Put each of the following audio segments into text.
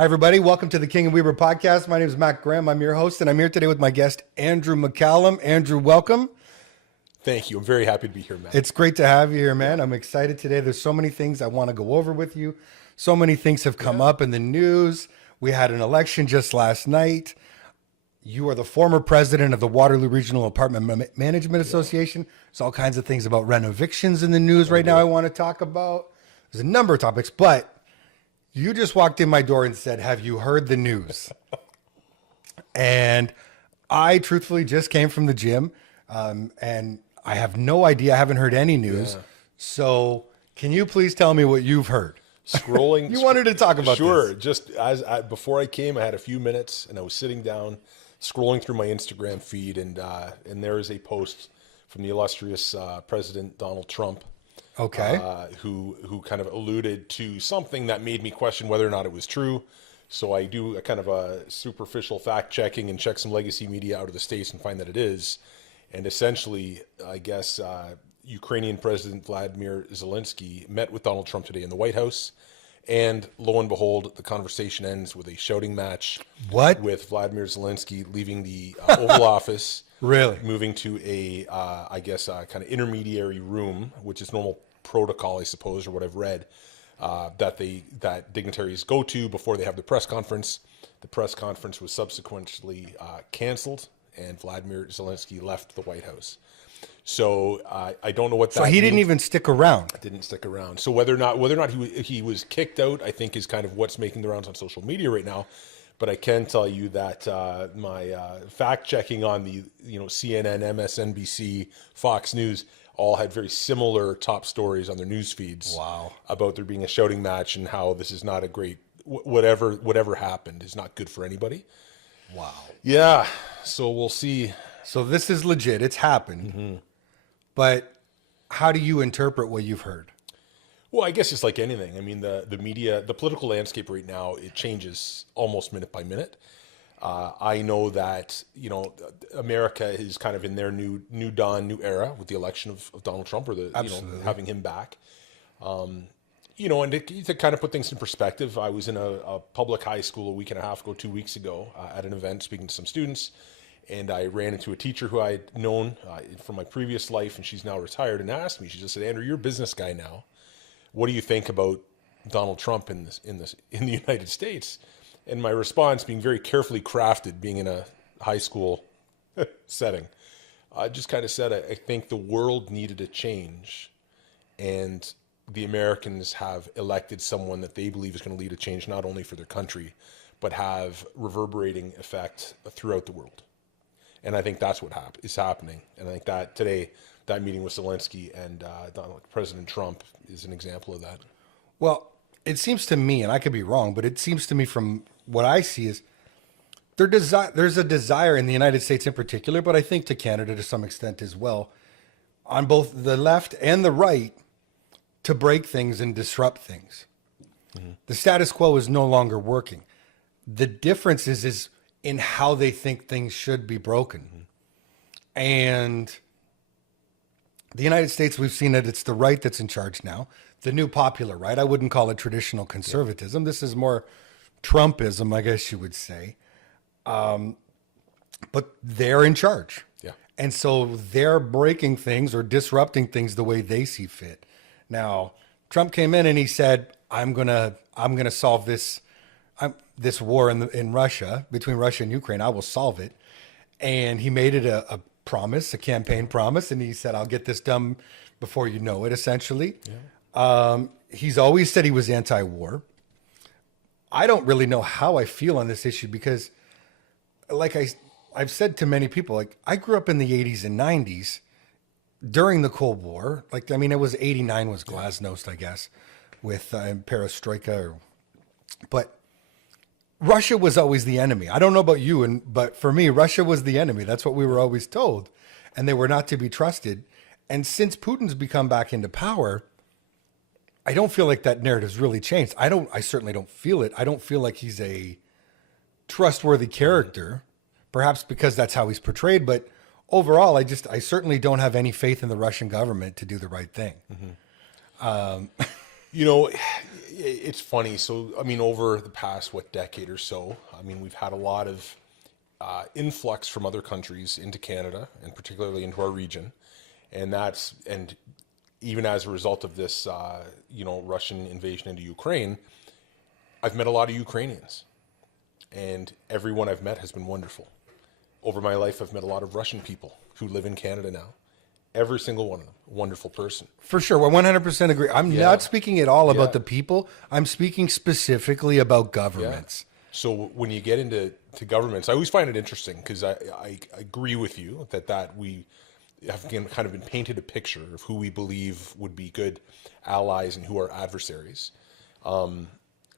Hi, everybody. Welcome to the King and Weaver podcast. My name is Matt Graham. I'm your host, and I'm here today with my guest, Andrew Macallum. Andrew, welcome. Thank you. I'm very happy to be here, Matt. It's great to have you here, man. I'm excited today. There's so many things I want to go over with you. So many things have come up in the news. We had an election just last night. You are the former president of the Waterloo Regional Apartment Management Association. There's all kinds of things about Renovictions in the news right now I want to talk about. There's a number of topics, but you just walked in my door and said, have you heard the news? And I truthfully just came from the gym, and I have no idea. I haven't heard any news. Yeah. So can you please tell me what you've heard? Scrolling. You wanted to talk about Sure. this. Just before I came, I had a few minutes, and I was sitting down, scrolling through my Instagram feed, and there is a post from the illustrious President Donald Trump. Okay. Who kind of alluded to something that made me question whether or not it was true. So I do a kind of a superficial fact checking and check some legacy media out of the States and find that it is. And essentially, I guess Ukrainian President Vladimir Zelensky met with Donald Trump today in the White House. And lo and behold, the conversation ends with a shouting match. What? With Vladimir Zelensky leaving the Oval Office. Really? Moving to a, kind of intermediary room, which is normal protocol, I suppose, or what I've read, that dignitaries go to before they have the press conference. The press conference was subsequently canceled, and Vladimir Zelensky left the White House. So I don't know what that. So he didn't even stick around. Didn't stick around. So whether or not he was kicked out, I think is kind of what's making the rounds on social media right now. But I can tell you that my fact checking on the CNN, MSNBC, Fox News all had very similar top stories on their news feeds. Wow. About there being a shouting match and how this is not a great whatever happened is not good for anybody. Wow. Yeah. So we'll see. So this is legit. It's happened. Mm-hmm. But how do you interpret what you've heard? Well, I guess it's like anything. I mean, the media, the political landscape right now, it changes almost minute by minute. I know that, America is kind of in their new dawn, new era with the election of Donald Trump, or having him back. And to kind of put things in perspective, I was in a public high school a week and a half ago, 2 weeks ago, at an event speaking to some students. And I ran into a teacher who I had known from my previous life, and she's now retired, and asked me, she just said, Andrew, you're a business guy now. What do you think about Donald Trump in the United States? And my response, being very carefully crafted, being in a high school setting, I just kind of said, I think the world needed a change, and the Americans have elected someone that they believe is going to lead a change, not only for their country, but have reverberating effect throughout the world. And I think that's what is happening. And I think that today, that meeting with Zelensky and President Trump is an example of that. Well, it seems to me, and I could be wrong, but it seems to me from what I see is there's a desire in the United States in particular, but I think to Canada to some extent as well, on both the left and the right, to break things and disrupt things. Mm-hmm. The status quo is no longer working. The difference is in how they think things should be broken. Mm-hmm. And the United States, we've seen that it's the right that's in charge now. The new popular right. I wouldn't call it traditional conservatism. This is more Trumpism, I guess you would say. But they're in charge. Yeah. And so they're breaking things or disrupting things the way they see fit. Now, Trump came in and he said, I'm gonna solve this war in Russia, between Russia and Ukraine. I will solve it. And he made it a promise, a campaign promise, and he said, I'll get this done before you know it, essentially. Yeah. He's always said he was anti-war. I don't really know how I feel on this issue because, like I've said to many people, like I grew up in the 80s and 90s during the Cold War. It was 89 was Glasnost, I guess, with Perestroika. But Russia was always the enemy. I don't know about you, but for me, Russia was the enemy. That's what we were always told. And they were not to be trusted. And since Putin's become back into power, I don't feel like that narrative's really changed. I certainly don't feel it. I don't feel like he's a trustworthy character, perhaps because that's how he's portrayed. But overall, I certainly don't have any faith in the Russian government to do the right thing. Mm-hmm. It's funny. So, I mean, over the past, decade or so, I mean, we've had a lot of influx from other countries into Canada and particularly into our region. And even as a result of this, Russian invasion into Ukraine, I've met a lot of Ukrainians, and everyone I've met has been wonderful. Over my life, I've met a lot of Russian people who live in Canada now. Every single one of them, wonderful person. For sure. I 100% agree. I'm not speaking at all about the people. I'm speaking specifically about governments. So when you get into governments, I always find it interesting because I agree with you that we have kind of been painted a picture of who we believe would be good allies and who are adversaries. And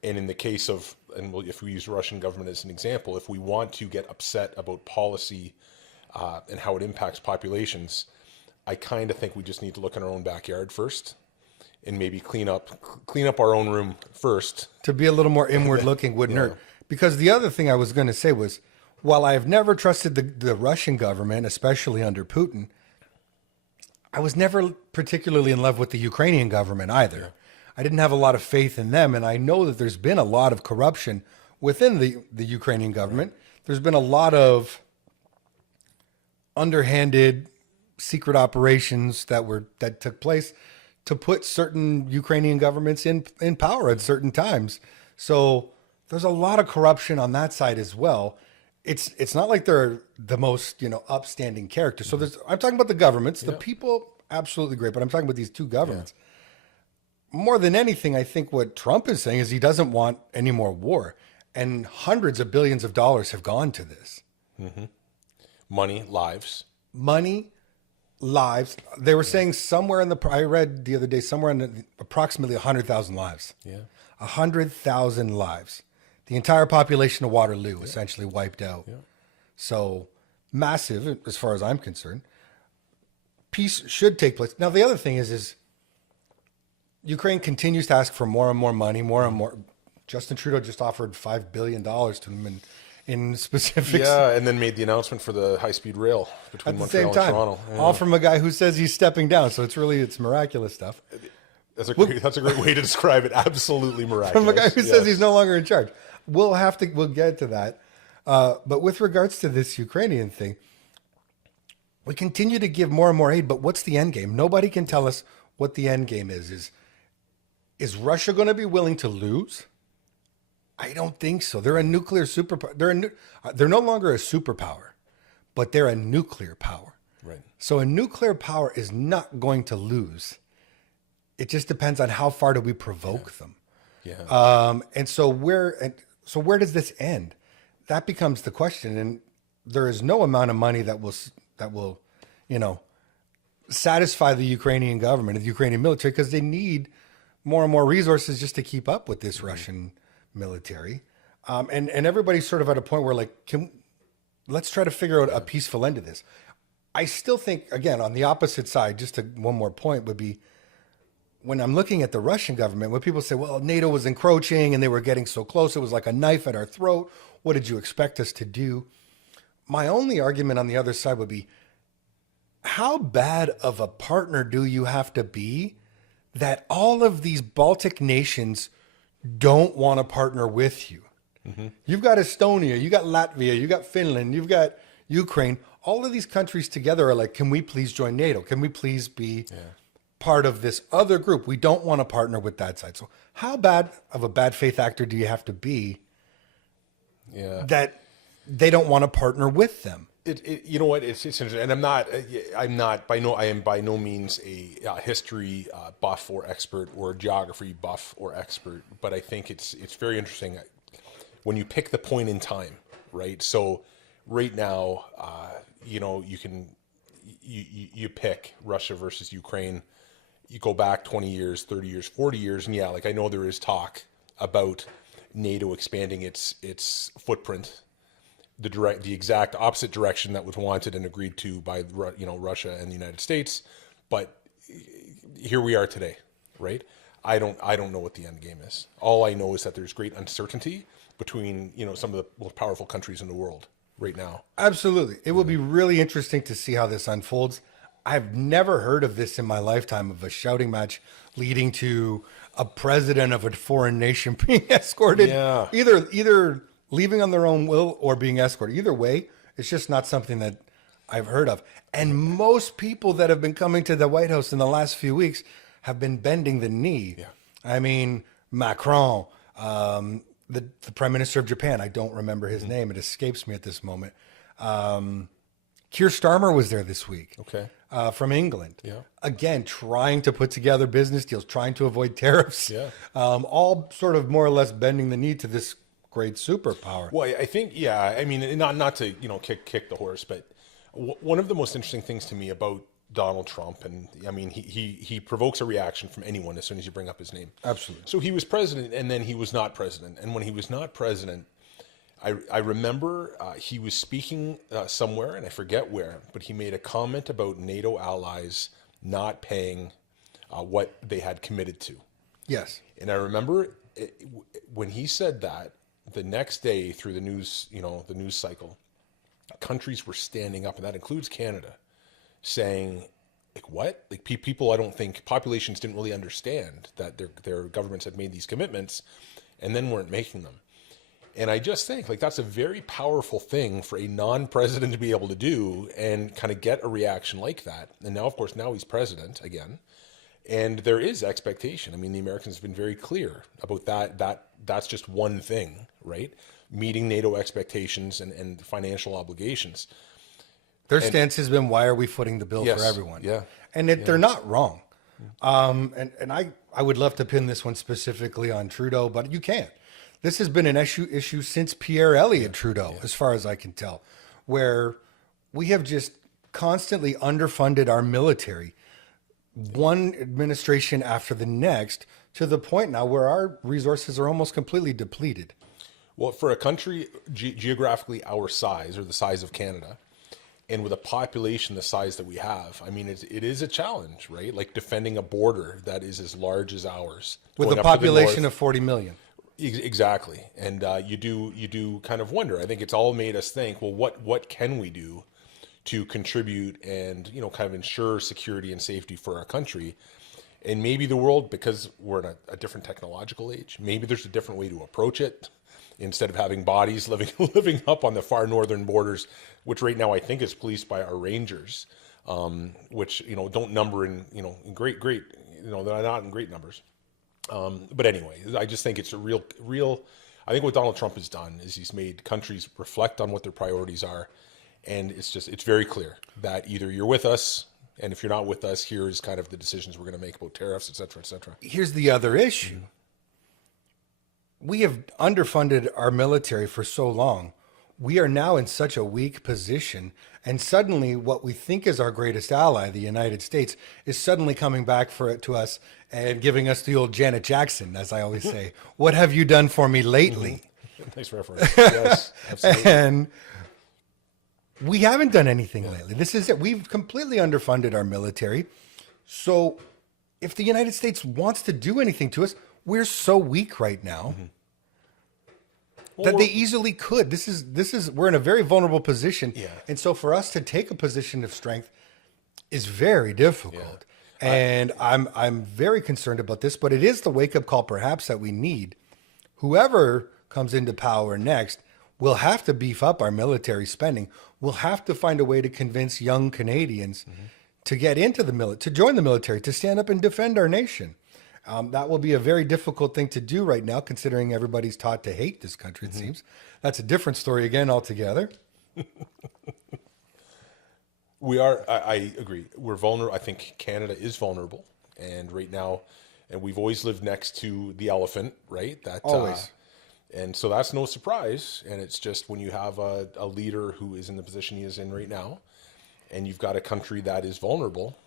in the case of, if we use Russian government as an example, if we want to get upset about policy and how it impacts populations, I kind of think we just need to look in our own backyard first and maybe clean up our own room first. To be a little more inward looking wouldn't hurt. Because the other thing I was going to say was, while I have never trusted the Russian government, especially under Putin, I was never particularly in love with the Ukrainian government either. Yeah. I didn't have a lot of faith in them. And I know that there's been a lot of corruption within the Ukrainian government. There's been a lot of underhanded secret operations that took place to put certain Ukrainian governments in power at certain times. So there's a lot of corruption on that side as well. It's not like they're the most, upstanding characters. So I'm talking about the governments, the people, absolutely great, but I'm talking about these two governments. More than anything, I think what Trump is saying is he doesn't want any more war, and hundreds of billions of dollars have gone to this. Mm-hmm. Money, lives. They were saying somewhere I read the other day, somewhere in approximately 100,000 lives. Yeah. 100,000 lives. The entire population of Waterloo essentially wiped out. Yeah. So massive, as far as I'm concerned. Peace should take place. Now, the other thing is Ukraine continues to ask for more and more money, more and more. Justin Trudeau just offered $5 billion to him in specifics. Yeah, and then made the announcement for the high-speed rail between Montreal and Toronto. Yeah. All from a guy who says he's stepping down. So it's miraculous stuff. That's a great way to describe it. Absolutely miraculous. From a guy who says he's no longer in charge. We'll get to that. But with regards to this Ukrainian thing, we continue to give more and more aid, but what's the end game? Nobody can tell us what the end game is. Is Russia going to be willing to lose? I don't think so. They're a nuclear superpower. They're no longer a superpower, but they're a nuclear power. Right. So a nuclear power is not going to lose. It just depends on how far do we provoke them. Yeah. And so where does this end? That becomes the question. And there is no amount of money that will satisfy the Ukrainian government, the Ukrainian military, because they need more and more resources just to keep up with this Russian military. And everybody's sort of at a point where let's try to figure out a peaceful end to this. I still think, again, on the opposite side, one more point would be, when I'm looking at the Russian government, when people say, well, NATO was encroaching and they were getting so close, it was like a knife at our throat. What did you expect us to do? My only argument on the other side would be, how bad of a partner do you have to be that all of these Baltic nations don't want to partner with you? Mm-hmm. You've got Estonia, you got Latvia, you got Finland, you've got Ukraine. All of these countries together are like, can we please join NATO? Can we please be part of this other group? We don't want to partner with that side. So how bad of a bad faith actor do you have to be that they don't want to partner with them? You know what? It's interesting, and I am by no means a history buff or expert or geography buff or expert, but I think it's very interesting when you pick the point in time, right? So right now, you pick Russia versus Ukraine. You go back 20 years, 30 years, 40 years, and I know there is talk about NATO expanding its footprint. The exact opposite direction that was wanted and agreed to by Russia and the United States, but here we are today, right? I don't know what the end game is. All I know is that there's great uncertainty between some of the most powerful countries in the world right now. Absolutely, it will be really interesting to see how this unfolds. I've never heard of this in my lifetime, of a shouting match leading to a president of a foreign nation being escorted. Yeah. Either leaving on their own will or being escorted. Either way, it's just not something that I've heard of. And most people that have been coming to the White House in the last few weeks have been bending the knee. Yeah. I mean, Macron, the Prime Minister of Japan, I don't remember his name. It escapes me at this moment. Keir Starmer was there this week. Okay. From England. Yeah. Again, trying to put together business deals, trying to avoid tariffs. Yeah. All sort of more or less bending the knee to this great superpower. Well, I think, yeah, I mean, not to, kick the horse, but one of the most interesting things to me about Donald Trump, and I mean, he provokes a reaction from anyone as soon as you bring up his name. Absolutely. So he was president, and then he was not president. And when he was not president, I remember he was speaking somewhere, and I forget where, but he made a comment about NATO allies not paying what they had committed to. Yes. And I remember when he said that, the next day through the news, the news cycle, countries were standing up, and that includes Canada, saying, like, what? Like, people, I don't think, populations didn't really understand that their governments had made these commitments and then weren't making them. And I just think, like, that's a very powerful thing for a non-president to be able to do and kind of get a reaction like that. And now, of course, now he's president again. And there is expectation. I mean, the Americans have been very clear about that's just one thing, right? Meeting NATO expectations and financial obligations. Their stance has been, why are we footing the bill Yes. for everyone? Yeah. And they're not wrong. And I would love to pin this one specifically on Trudeau, but you can't. This has been an issue since Pierre Elliott Trudeau, as far as I can tell, where we have just constantly underfunded our military, one administration after the next, to the point now where our resources are almost completely depleted. Well, for a country geographically our size, or the size of Canada, and with a population the size that we have, I mean, it is a challenge, right? Like defending a border that is as large as ours. With going a up to the population north. of 40 million. Exactly. And you do kind of wonder. I think it's all made us think, well, what can we do to contribute and, kind of ensure security and safety for our country? And maybe the world, because we're in a different technological age, maybe there's a different way to approach it. Instead of having bodies living up on the far northern borders, which right now I think is policed by our rangers, which don't number in great they're not in great numbers. But anyway, I just think it's a real. I think what Donald Trump has done is he's made countries reflect on what their priorities are, and it's very clear that either you're with us, and if you're not with us, here's kind of the decisions we're going to make about tariffs, et cetera, et cetera. Here's the other issue. We have underfunded our military for so long. We are now in such a weak position. And suddenly what we think is our greatest ally, the United States, is suddenly coming back to us and giving us the old Janet Jackson, as I always say. What have you done for me lately? Nice reference. Yes, absolutely. And we haven't done anything lately. This is it. We've completely underfunded our military. So if the United States wants to do anything to us, we're so weak right now that they easily could. This is we're in a very vulnerable position. Yeah. And so for us to take a position of strength is very difficult. Yeah. And I'm very concerned about this, but it is the wake-up call perhaps that we need. Whoever comes into power next will have to beef up our military spending. We'll have to find a way to convince young Canadians to get into the military, to join the military, to stand up and defend our nation. That will be a very difficult thing to do right now, considering everybody's taught to hate this country, it seems. That's a different story again altogether. We are, I agree. We're vulnerable. I think Canada is vulnerable. And right now, and we've always lived next to the elephant, right? That Always. And so that's no surprise. And it's just when you have a leader who is in the position he is in right now, and you've got a country that is vulnerable,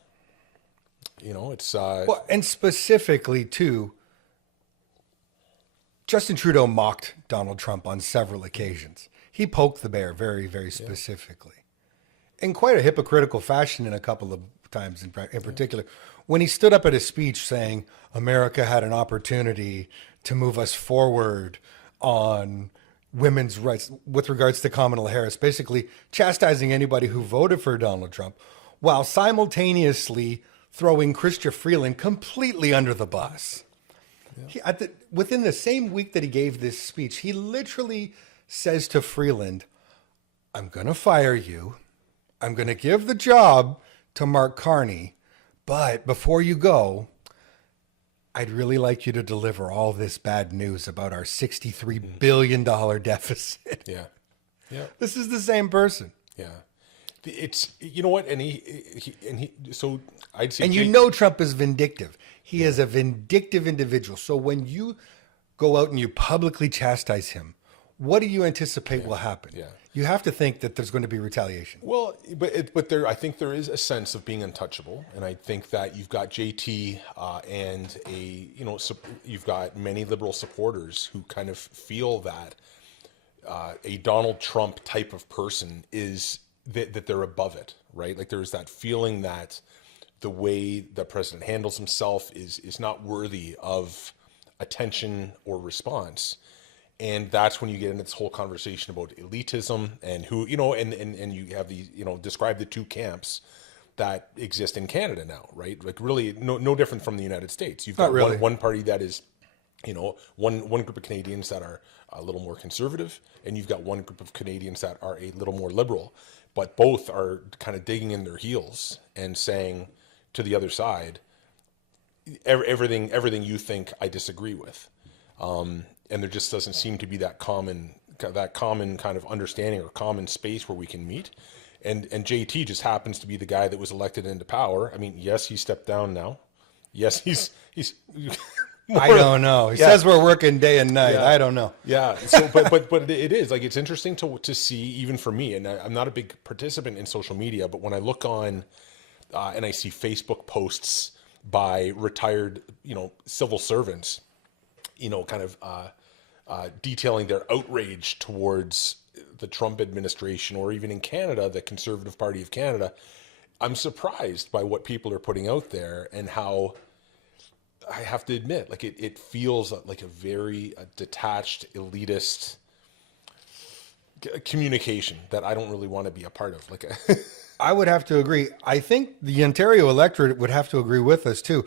it's... Well, and specifically, too, Justin Trudeau mocked Donald Trump on several occasions. He poked the bear very, very specifically. In quite a hypocritical fashion in a couple of times in particular. When he stood up at his speech saying America had an opportunity to move us forward on women's rights with regards to Kamala Harris, basically chastising anybody who voted for Donald Trump. while simultaneously throwing Chrystia Freeland completely under the bus. Within the same week that he gave this speech, he literally says to Freeland, I'm going to fire you. I'm going to give the job to Mark Carney. But before you go, I'd really like you to deliver all this bad news about our $63 billion deficit. Yeah. Yeah. This is the same person. Yeah. It's, you know what? And so I'd say, And you know Trump is vindictive. He is a vindictive individual. So when you go out and you publicly chastise him, what do you anticipate will happen? Yeah. You have to think that there's going to be retaliation. Well, but I think there is a sense of being untouchable, and I think that you've got JT and you've got many liberal supporters who kind of feel that a Donald Trump type of person is that they're above it, right? Like there's that feeling that the way the president handles himself is not worthy of attention or response. And that's when you get into this whole conversation about elitism and who, and you have these, describe the two camps that exist in Canada now, right? Like really no different from the United States. You've got one party that is, one group of Canadians that are a little more conservative, and you've got one group of Canadians that are a little more liberal, but both are kind of digging in their heels and saying to the other side, everything you think I disagree with. And there just doesn't seem to be that common kind of understanding or common space where we can meet. And JT just happens to be the guy that was elected into power. I mean, yes, he stepped down now. Yes, he's I don't know. He says we're working day and night. Yeah. I don't know. Yeah. So, but it is like, it's interesting to see, even for me, and I'm not a big participant in social media, but when I look on and I see Facebook posts by retired, civil servants, kind of detailing their outrage towards the Trump administration, or even in Canada, the Conservative Party of Canada, I'm surprised by what people are putting out there and how, I have to admit, like it feels like a very detached, elitist communication that I don't really want to be a part of. Like, I would have to agree. I think the Ontario electorate would have to agree with us too.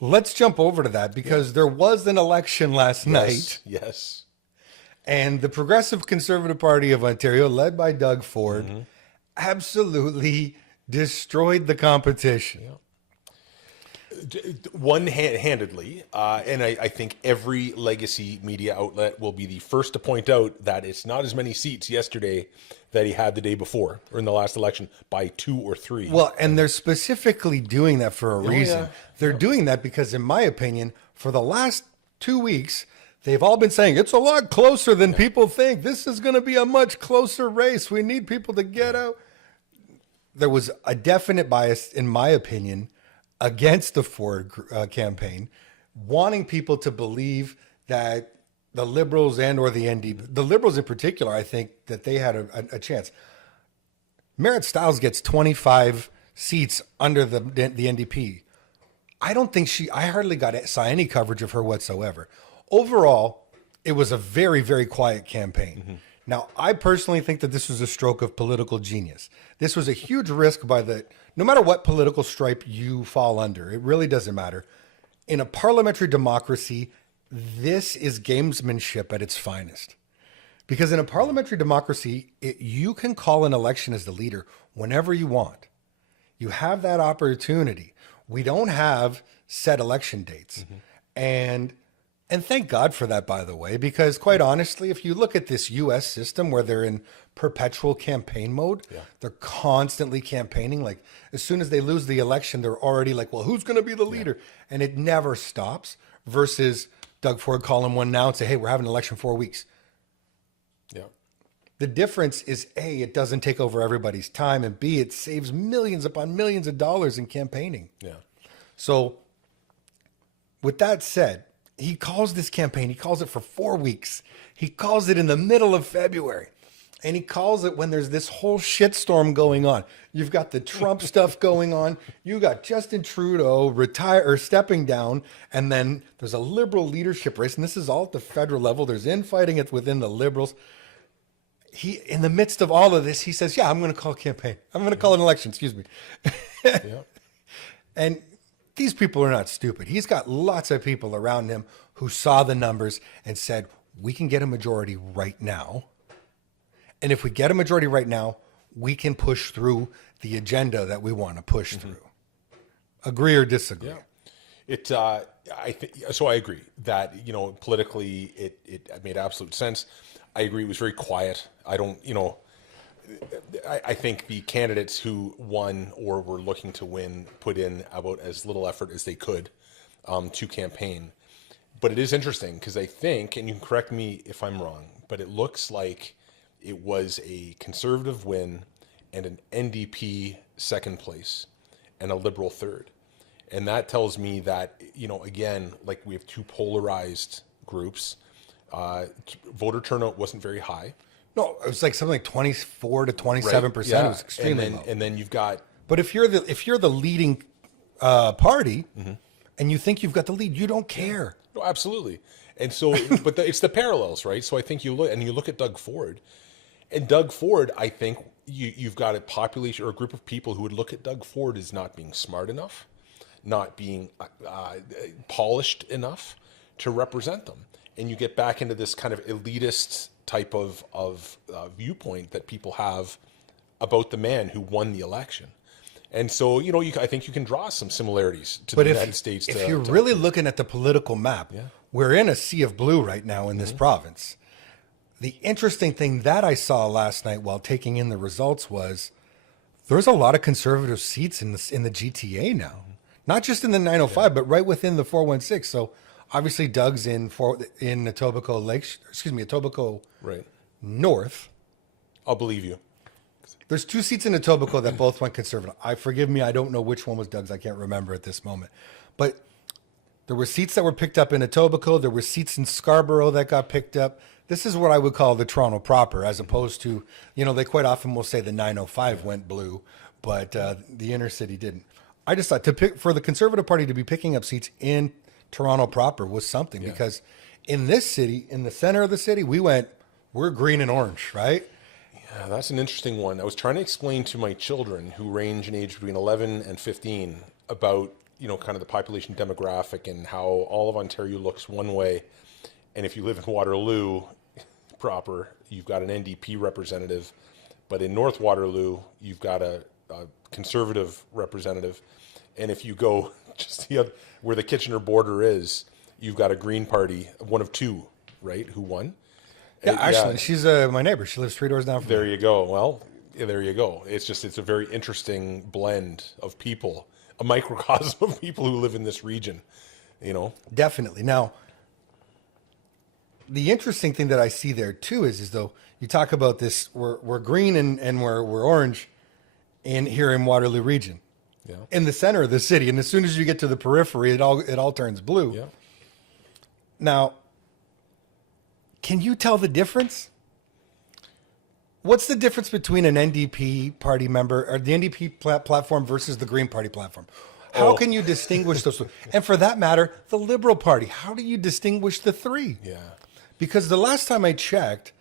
Let's jump over to that because there was an election last night. Yes. And the Progressive Conservative Party of Ontario, led by Doug Ford, absolutely destroyed the competition. Yeah. One-handedly, and I think every legacy media outlet will be the first to point out that it's not as many seats yesterday that he had the day before or in the last election by 2 or 3. Well, and they're specifically doing that for a reason. Yeah. They're doing that because, in my opinion, for the last 2 weeks, they've all been saying it's a lot closer than people think. This is going to be a much closer race. We need people to get out. There was a definite bias, in my opinion, against the Ford campaign, wanting people to believe that the Liberals and or the NDP, the Liberals in particular, I think that they had a chance. Merritt Stiles gets 25 seats under the NDP. I don't think I hardly saw any coverage of her whatsoever. Overall, it was a very, very quiet campaign. Now, I personally think that this was a stroke of political genius. This was a huge risk no matter what political stripe you fall under, it really doesn't matter. In a parliamentary democracy, this is gamesmanship at its finest. Because in a parliamentary democracy, you can call an election as the leader whenever you want. You have that opportunity. We don't have set election dates. And thank God for that, by the way, because quite honestly, if you look at this U.S. system where they're in perpetual campaign mode, they're constantly campaigning. Like as soon as they lose the election, they're already like, well, who's going to be the leader? And it never stops versus Doug Ford calling one now and say, hey, we're having an election 4 weeks. Yeah. The difference is A, it doesn't take over everybody's time, and B, it saves millions upon millions of dollars in campaigning. Yeah. So with that said, he calls this campaign, he calls it for 4 weeks. He calls it in the middle of February. And he calls it when there's this whole shitstorm going on. You've got the Trump stuff going on. You got Justin Trudeau stepping down. And then there's a liberal leadership race. And this is all at the federal level. There's infighting within the Liberals. he, in the midst of all of this, he says, yeah, I'm going to call a campaign. I'm going to call an election, excuse me. Yeah. And these people are not stupid. He's got lots of people around him who saw the numbers and said, we can get a majority right now. And if we get a majority right now, we can push through the agenda that we want to push through. Agree or disagree? Yeah. I think so. I agree that, politically it made absolute sense. I agree. It was very quiet. I don't, I think the candidates who won or were looking to win put in about as little effort as they could to campaign. But it is interesting because I think, and you can correct me if I'm wrong, but it looks like it was a Conservative win and an NDP second place and a Liberal third. And that tells me that, again, like we have two polarized groups. Voter turnout wasn't very high. No, it was like something like 24 to 27%. Right? Yeah. It was extremely low. And then you've got. But if you're the leading party and you think you've got the lead, you don't care. No, absolutely. And so, but it's the parallels, right? So I think you look at Doug Ford, and Doug Ford, I think you've got a population or a group of people who would look at Doug Ford as not being smart enough, not being polished enough to represent them. And you get back into this kind of elitist type of viewpoint that people have about the man who won the election. And so, I think you can draw some similarities to the United States. If you're really looking at the political map, we're in a sea of blue right now in this province. The interesting thing that I saw last night while taking in the results was there's a lot of Conservative seats in the GTA now, not just in the 905, but right within the 416. So obviously Doug's in Etobicoke Lakes, Etobicoke right North. I'll believe you. There's two seats in Etobicoke that both went Conservative. Forgive me, I don't know which one was Doug's. I can't remember at this moment. But there were seats that were picked up in Etobicoke. There were seats in Scarborough that got picked up. This is what I would call the Toronto proper, as opposed to, they quite often will say the 905 went blue, but the inner city didn't. I just thought for the Conservative Party to be picking up seats in Toronto proper was something, because in this city, in the center of the city, we're green and orange, right? Yeah, that's an interesting one. I was trying to explain to my children, who range in age between 11 and 15, about, kind of the population demographic and how all of Ontario looks one way. And if you live in Waterloo proper, you've got an NDP representative. But in North Waterloo, you've got a Conservative representative. And if you go just where the Kitchener border is, you've got a Green Party, one of two, right, who won. Yeah, actually, she's my neighbor. She lives 3 doors down from me. There you go. Well, there you go. It's a very interesting blend of people, a microcosm of people who live in this region, Definitely. Now, the interesting thing that I see there too is though you talk about this, we're green and we're orange here in Waterloo region, in the center of the city, and as soon as you get to the periphery, it all turns blue. Yeah. Now, can you tell the difference? What's the difference between an NDP party member or the NDP platform versus the Green Party platform? How can you distinguish those? And for that matter, the Liberal Party, how do you distinguish the three? Yeah. Because the last time I checked,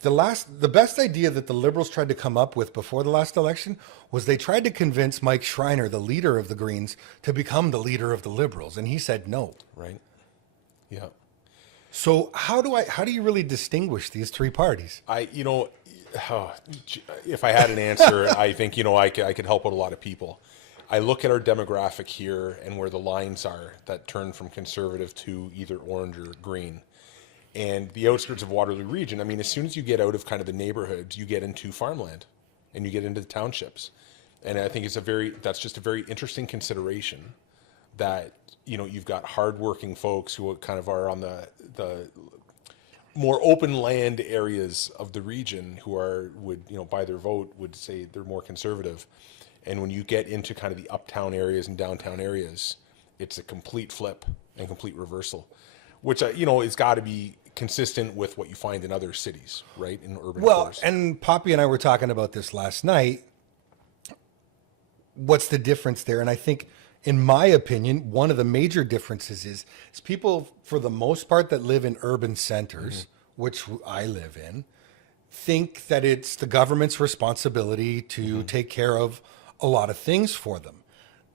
the best idea that the Liberals tried to come up with before the last election was they tried to convince Mike Schreiner, the leader of the Greens, to become the leader of the Liberals, and he said no. Right. Yeah. So how do you really distinguish these three parties? If I had an answer, I think, I could help out a lot of people. I look at our demographic here and where the lines are that turn from Conservative to either orange or green. And the outskirts of Waterloo region, I mean, as soon as you get out of kind of the neighborhoods, you get into farmland and you get into the townships. And I think that's just a very interesting consideration that, you've got hardworking folks who kind of are on the more open land areas of the region who would by their vote would say they're more conservative. And when you get into kind of the uptown areas and downtown areas, it's a complete flip and complete reversal, which, it's got to be consistent with what you find in other cities, right? In urban cores. And Poppy and I were talking about this last night. What's the difference there? And I think, in my opinion, one of the major differences is people, for the most part, that live in urban centers, which I live in, think that it's the government's responsibility to take care of a lot of things for them.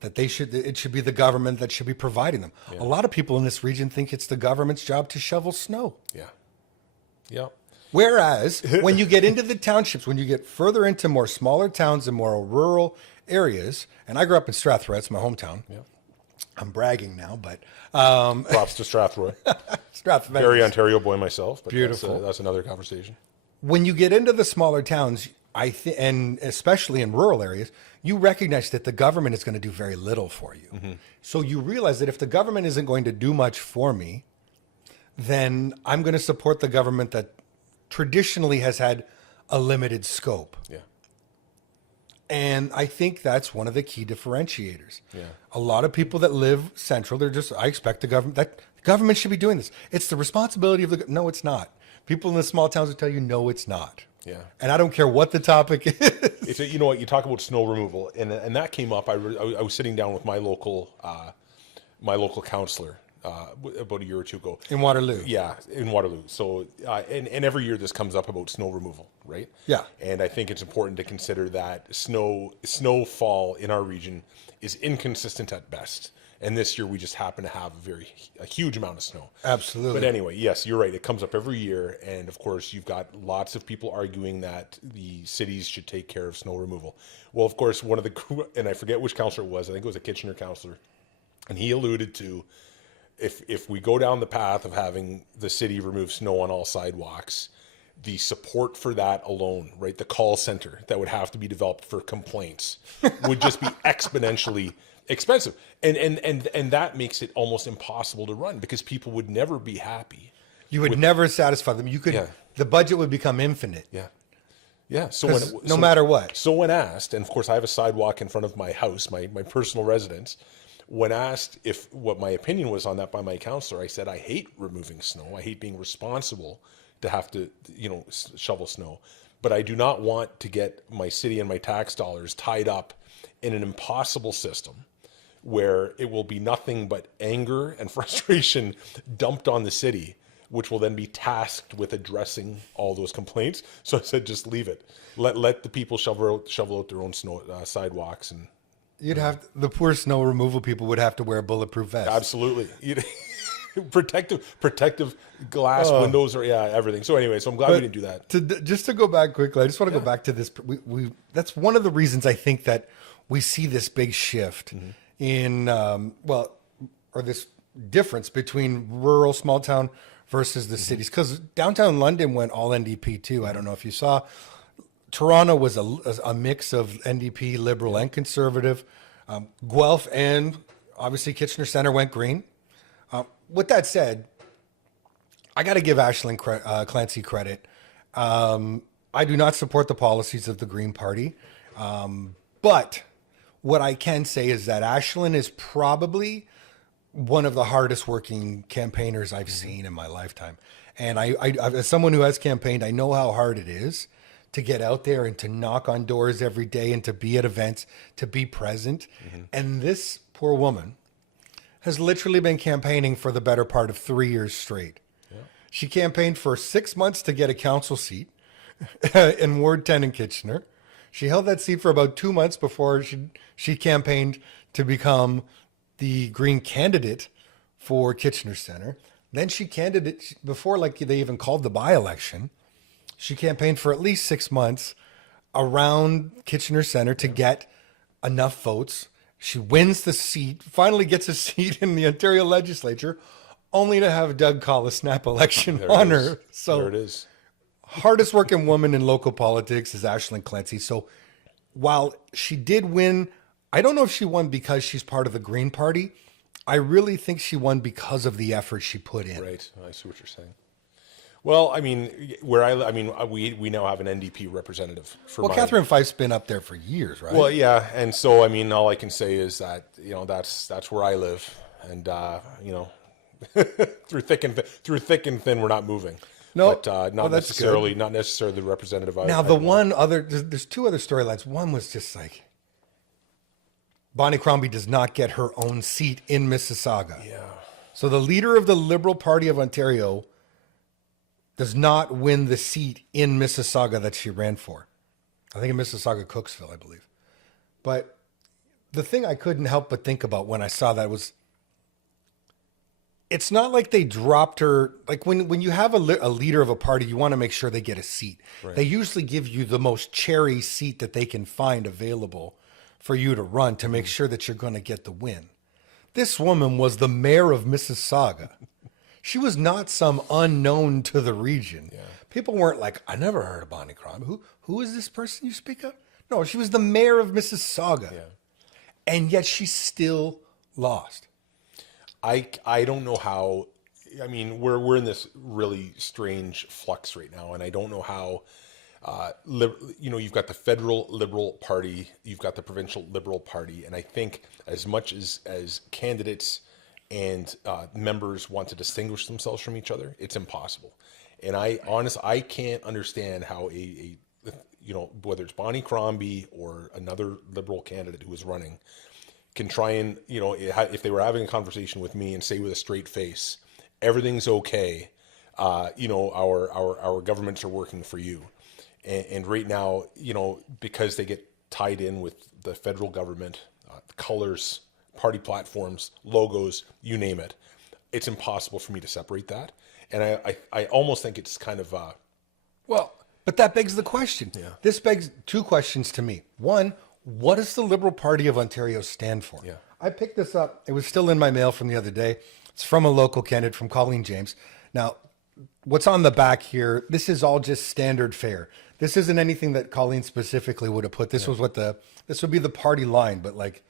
That it should be the government that should be providing them. A lot of people in this region think it's the government's job to shovel snow. Yeah. Yeah. Whereas when you get into the townships, when you get further into more smaller towns and more rural areas, and I grew up in Strathroy, that's my hometown. Yeah. I'm bragging now, but Props to Strathroy. Strathroy. Very Ontario boy myself, but Beautiful. That's another conversation. When you get into the smaller towns, and especially in rural areas, you recognize that the government is going to do very little for you. So you realize that if the government isn't going to do much for me, then I'm going to support the government that traditionally has had a limited scope. Yeah. And I think that's one of the key differentiators. Yeah. A lot of people that live central, I expect the government should be doing this. It's the responsibility of no, it's not. People in the small towns will tell you, no, it's not. Yeah. And I don't care what the topic is. You know what, you talk about snow removal, and that came up. I was sitting down with my local counselor about a year or two ago. In Waterloo. Yeah, in Waterloo. So, and every year this comes up about snow removal, right? Yeah. And I think it's important to consider that snowfall in our region is inconsistent at best. And this year we just happen to have a huge amount of snow. Absolutely. But anyway, yes, you're right. It comes up every year. And of course, you've got lots of people arguing that the cities should take care of snow removal. Well, of course, and I forget which counselor it was, I think it was a Kitchener counselor. And he alluded to, if we go down the path of having the city remove snow on all sidewalks, the support for that alone, right, the call center that would have to be developed for complaints would just be exponentially expensive. And that makes it almost impossible to run because people would never be happy. You would never satisfy them. The budget would become infinite. Yeah. Yeah. No matter what. So when asked, and of course I have a sidewalk in front of my house, my personal residence, when asked what my opinion was on that by my counselor, I said, I hate removing snow. I hate being responsible to have to, shovel snow. But I do not want to get my city and my tax dollars tied up in an impossible system where it will be nothing but anger and frustration dumped on the city, which will then be tasked with addressing all those complaints. So I said, just leave it. Let the people shovel out their own snow sidewalks and. The poor snow removal people would have to wear a bulletproof vest. Absolutely. Protective glass windows or everything. So anyway, I'm glad we didn't do that. Just to go back quickly, I just want to go back to this. That's one of the reasons I think that we see this big shift in, this difference between rural small town versus the cities. Because downtown London went all NDP too. I don't know if you saw. Toronto was a mix of NDP, Liberal, and Conservative. Guelph and obviously Kitchener Centre went green. With that said, I got to give Aisling Clancy credit. I do not support the policies of the Green Party. But what I can say is that Aisling is probably one of the hardest working campaigners I've seen in my lifetime. And I as someone who has campaigned, I know how hard it is to get out there and to knock on doors every day and to be at events, to be present. And this poor woman has literally been campaigning for the better part of 3 years straight. Yeah. She campaigned for 6 months to get a council seat in Ward 10 in Kitchener. She held that seat for about 2 months before she campaigned to become the Green candidate for Kitchener Centre. Then she candidated before they even called the by-election. She campaigned for at least 6 months around Kitchener Centre to get enough votes. She wins the seat, finally gets a seat in the Ontario legislature, only to have Doug call a snap election on her. So there it is. Hardest working woman in local politics is Aisling Clancy. So while she did win, I don't know if she won because she's part of the Green Party. I really think she won because of the effort she put in. Right. I see what you're saying. Well, I mean, we now have an NDP representative. Catherine Fife's been up there for years, right? Well, yeah, and so I mean, all I can say is that that's where I live, and through thick and thin, we're not moving. No, but not necessarily the representative. Now, there's two other storylines. One was just like Bonnie Crombie does not get her own seat in Mississauga. Yeah. So the leader of the Liberal Party of Ontario does not win the seat in Mississauga that she ran for. I think in Mississauga, Cooksville, I believe. But the thing I couldn't help but think about when I saw that was, it's not like they dropped her. Like when you have a leader of a party, you want to make sure they get a seat. Right. They usually give you the most cherry seat that they can find available for you to run to make sure that you're going to get the win. This woman was the mayor of Mississauga. She was not some unknown to the region. Yeah. People weren't like, I never heard of Bonnie Crombie. Who is this person you speak of? No, she was the mayor of Mississauga. Yeah. And yet she still lost. I don't know how. I mean, we're in this really strange flux right now, and I don't know how. You've got the federal Liberal Party, you've got the provincial Liberal Party, and I think as much as candidates and members want to distinguish themselves from each other, it's impossible. And I can't understand how whether it's Bonnie Crombie or another Liberal candidate who is running, can try and, if they were having a conversation with me and say with a straight face, everything's okay, our governments are working for you. And right now, because they get tied in with the federal government, colors, party platforms, logos, you name it, it's impossible for me to separate that. And I almost think it's kind of... Well, but that begs the question. Yeah. This begs two questions to me. One, what does the Liberal Party of Ontario stand for? Yeah. I picked this up. It was still in my mail from the other day. It's from a local candidate, from Colleen James. Now, what's on the back here, this is all just standard fare. This isn't anything that Colleen specifically would have put. This was this would be the party line, but like,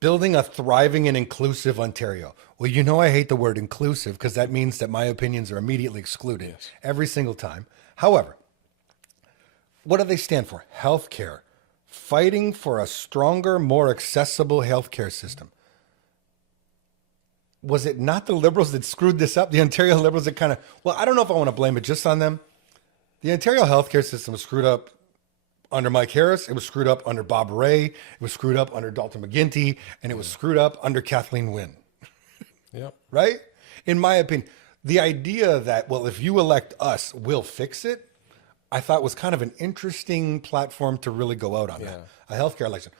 building a thriving and inclusive Ontario. Well, I hate the word inclusive because that means that my opinions are immediately excluded every single time. However, what do they stand for? Healthcare. Fighting for a stronger, more accessible healthcare system. Was it not the Liberals that screwed this up? The Ontario Liberals that I don't know if I want to blame it just on them. The Ontario healthcare system was screwed up under Mike Harris. It was screwed up under Bob Ray. It was screwed up under Dalton McGuinty. And it was screwed up under Kathleen Wynne. Yeah. Right? In my opinion, the idea that, well, if you elect us, we'll fix it, I thought was kind of an interesting platform to really go out on that. A healthcare election.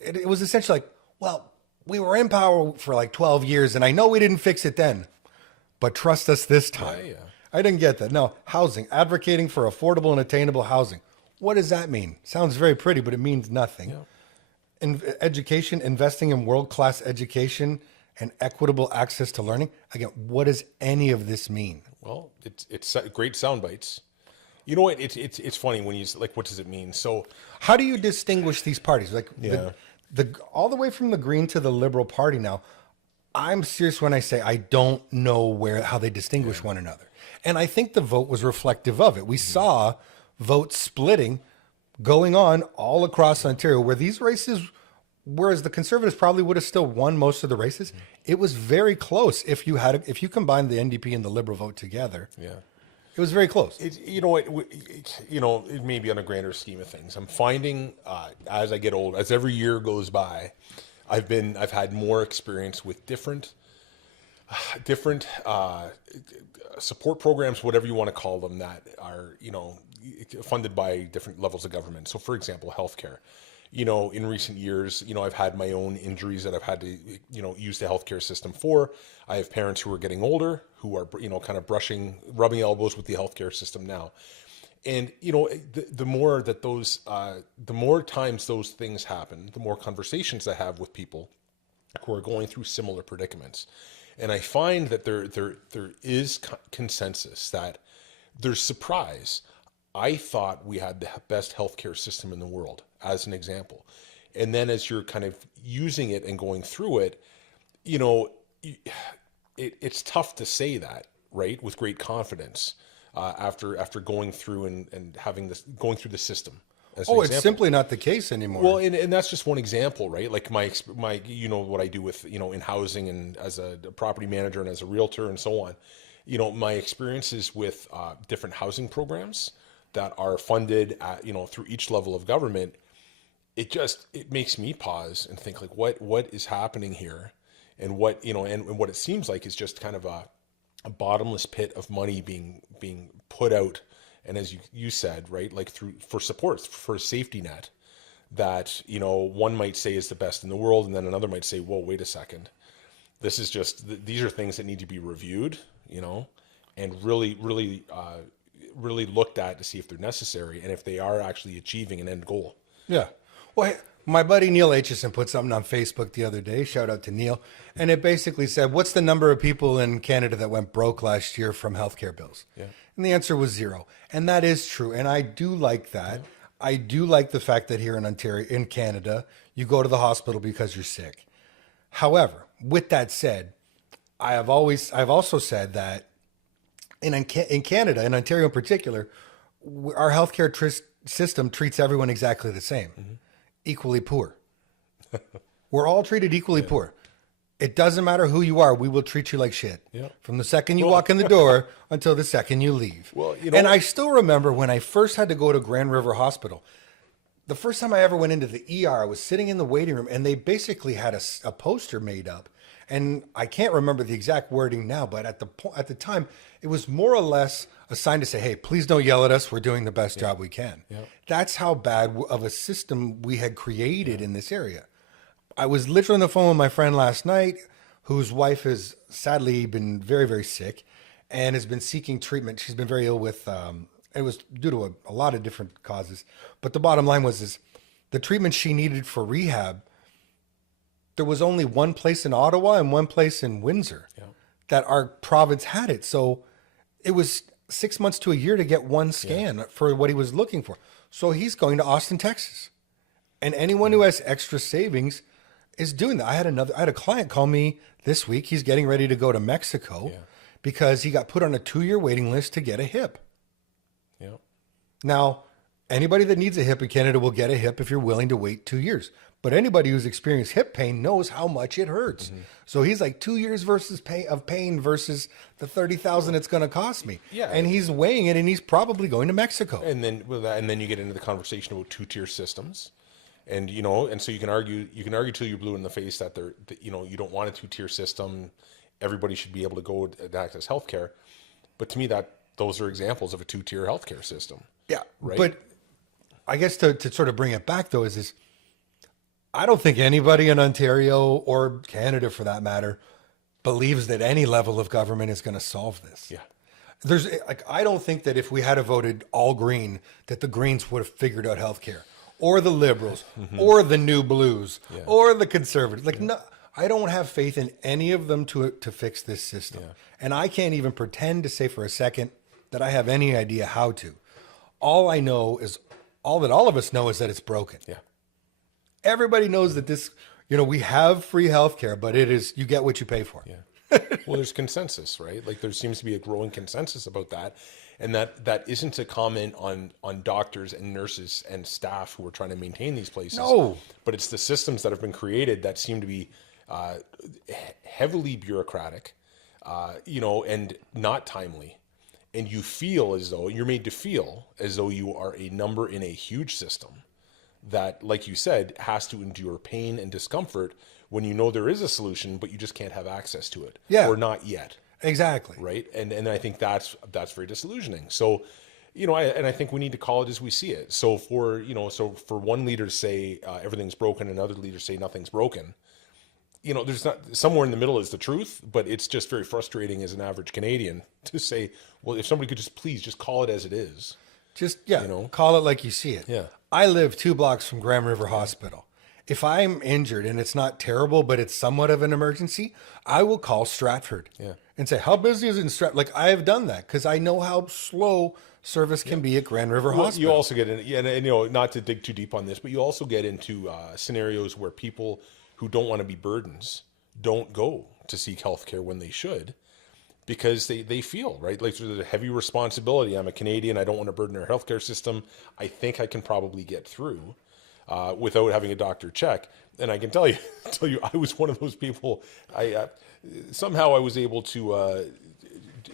It was essentially like, well, we were in power for like 12 years, and I know we didn't fix it then, but trust us this time. Yeah. I didn't get that. No, housing, advocating for affordable and attainable housing. What does that mean? Sounds very pretty, but it means nothing. In education, investing in world-class education and equitable access to learning. Again, what does any of this mean? Well, it's great sound bites. You know what? It's funny when you like, what does it mean? So how do you distinguish these parties? Like the all the way from the Green to the Liberal Party now, I'm serious when I say I don't know how they distinguish one another. And I think the vote was reflective of it. We saw vote splitting going on all across Ontario where these races, whereas the Conservatives probably would have still won most of the races, it was very close if you combined the NDP and the Liberal vote together. Yeah. It was very close. It may be on a grander scheme of things. I'm finding as I get older, as every year goes by, I've had more experience with different support programs, whatever you want to call them, that are funded by different levels of government. So, for example, healthcare. In recent years, I've had my own injuries that I've had to, use the healthcare system for. I have parents who are getting older, who are, kind of rubbing elbows with the healthcare system now. And, the more that the more times those things happen, the more conversations I have with people who are going through similar predicaments. And I find that there is consensus that there's surprise. I thought we had the best healthcare system in the world, as an example. And then as you're kind of using it and going through it, it's tough to say that, right, with great confidence after going through and having going through the system. It's simply not the case anymore. Well, and that's just one example, right? Like my what I do with, in housing and as a property manager and as a realtor and so on, my experiences with different housing programs that are funded at, through each level of government, it makes me pause and think, like, what is happening here, and what and what it seems like is just kind of a bottomless pit of money being put out, and as you said, right, like through for support, for a safety net that, you know, one might say is the best in the world, and then another might say, whoa, wait a second, this is just these are things that need to be reviewed, you know, and really looked at to see if they're necessary and if they are actually achieving an end goal. Yeah. Well, hey, my buddy Neil Aitchison put something on Facebook the other day. Shout out to Neil. And it basically said, what's the number of people in Canada that went broke last year from healthcare bills? Yeah. And the answer was 0. And that is true. And I do like that. I do like the fact that here in Ontario, in Canada, you go to the hospital because you're sick. However, with that said, I've also said that in Canada, in Ontario in particular, our healthcare system treats everyone exactly the same, equally poor. We're all treated equally poor. It doesn't matter who you are. We will treat you like shit from the second you walk in the door until the second you leave. Well, you know, and I still remember when I first had to go to Grand River Hospital. The first time I ever went into the ER, I was sitting in the waiting room, and they basically had a poster made up. And I can't remember the exact wording now, but at the time, it was more or less a sign to say, hey, please don't yell at us. We're doing the best job we can. Yeah. That's how bad of a system we had created in this area. I was literally on the phone with my friend last night, whose wife has sadly been very, very sick and has been seeking treatment. She's been very ill with, it was due to a lot of different causes. But the bottom line was the treatment she needed for rehab, there was only one place in Ottawa and one place in Windsor that our province had it. So it was 6 months to a year to get one scan for what he was looking for. So he's going to Austin, Texas. And anyone who has extra savings is doing that. I had a client call me this week. He's getting ready to go to Mexico because he got put on a 2-year waiting list to get a hip. Yeah. Now, anybody that needs a hip in Canada will get a hip if you're willing to wait 2 years. But anybody who's experienced hip pain knows how much it hurts. Mm-hmm. So he's like 2 years versus pain versus the $30,000 it's going to cost me. Yeah, and he's weighing it, and he's probably going to Mexico. And then you get into the conversation about 2-tier systems, and you know, and so you can argue till you're blue in the face that you know, you don't want a 2-tier system. Everybody should be able to go to access healthcare. But to me, those are examples of a 2-tier healthcare system. Yeah, right. But I guess to sort of bring it back though is I don't think anybody in Ontario or Canada, for that matter, believes that any level of government is going to solve this. Yeah, I don't think that if we had voted all green, that the Greens would have figured out healthcare, or the Liberals, or the New Blues, or the Conservatives. No, I don't have faith in any of them to fix this system, and I can't even pretend to say for a second that I have any idea how to. All I know is all of us know is that it's broken. Yeah. Everybody knows that this, you know, we have free healthcare, but it is, you get what you pay for. Yeah. Well, there's consensus, right? Like there seems to be a growing consensus about that. And that isn't a comment on doctors and nurses and staff who are trying to maintain these places. No. But it's the systems that have been created that seem to be heavily bureaucratic, you know, and not timely. And you're made to feel as though you are a number in a huge system that, like you said, has to endure pain and discomfort when you know there is a solution, but you just can't have access to it. Yeah. Or not yet. Exactly. Right. And I think that's very disillusioning. So, you know, I think we need to call it as we see it. So for one leader to say everything's broken, and another leader to say nothing's broken, you know, there's not, somewhere in the middle is the truth, but it's just very frustrating as an average Canadian to say, well, if somebody could please just call it as it is. Just, you know, call it like you see it. Yeah. I live 2 blocks from Grand River Hospital. If I'm injured and it's not terrible, but it's somewhat of an emergency, I will call Stratford and say, how busy is it in Stratford? Like, I have done that because I know how slow service can be at Grand River Hospital. You also get in, and you know, not to dig too deep on this, but you also get into scenarios where people who don't want to be burdens don't go to seek healthcare when they should, because they feel, right, like there's a heavy responsibility. I'm a Canadian. I don't want to burden our healthcare system. I think I can probably get through without having a doctor check. And I can tell you, I was one of those people. Somehow I was able to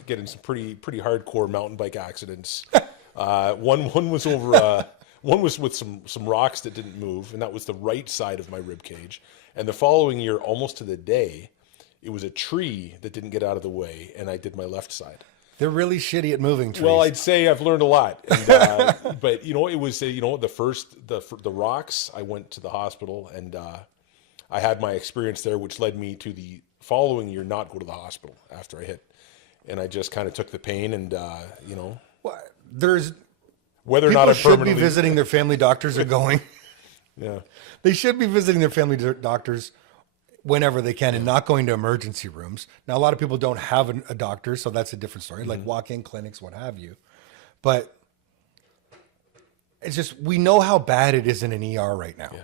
get in some pretty hardcore mountain bike accidents. One was over. One was with some rocks that didn't move, and that was the right side of my rib cage. And the following year, almost to the day, it was a tree that didn't get out of the way, and I did my left side. They're really shitty at moving trees. Well, I'd say I've learned a lot, and, but it was the rocks. I went to the hospital, and I had my experience there, which led me to the following year not go to the hospital after I hit, and I just kind of took the pain, and Well, there's whether or people not I should be permanently visiting their family doctors are going. yeah. They should be visiting their family doctors whenever they can and not going to emergency rooms. Now, a lot of people don't have a doctor, so that's a different story, like walk-in clinics, what have you. But it's just, we know how bad it is in an ER right now. Yeah.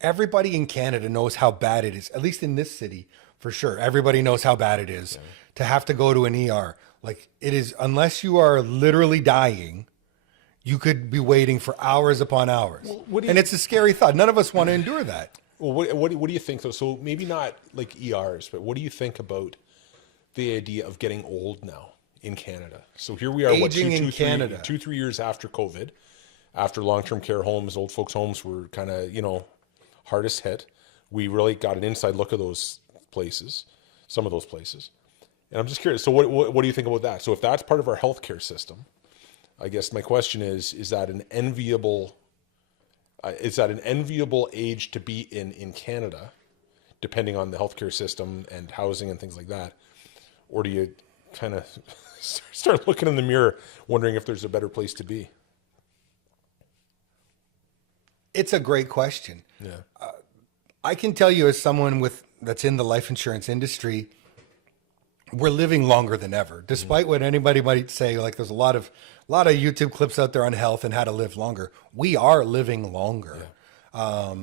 Everybody in Canada knows how bad it is, at least in this city, for sure. Everybody knows how bad it is to have to go to an ER. Like, it is, unless you are literally dying, you could be waiting for hours upon hours. What do you- And it's a scary thought. None of us want to endure that. Well, what do you think though? So maybe not like ERs, but what do you think about the idea of getting old now in Canada? So here we are, Aging in Canada. 2-3 years after COVID, after long-term care homes, old folks' homes were kind of hardest hit. We really got an inside look at those places, some of those places, and I'm just curious. So what do you think about that? So if that's part of our healthcare system, I guess my question is that an enviable age to be in Canada, depending on the healthcare system and housing and things like that? Or do you kind of start looking in the mirror, wondering if there's a better place to be? It's a great question. Yeah. I can tell you, as someone that's in the life insurance industry, we're living longer than ever, despite what anybody might say. Like, there's a lot of YouTube clips out there on health and how to live longer. We are living longer. Yeah.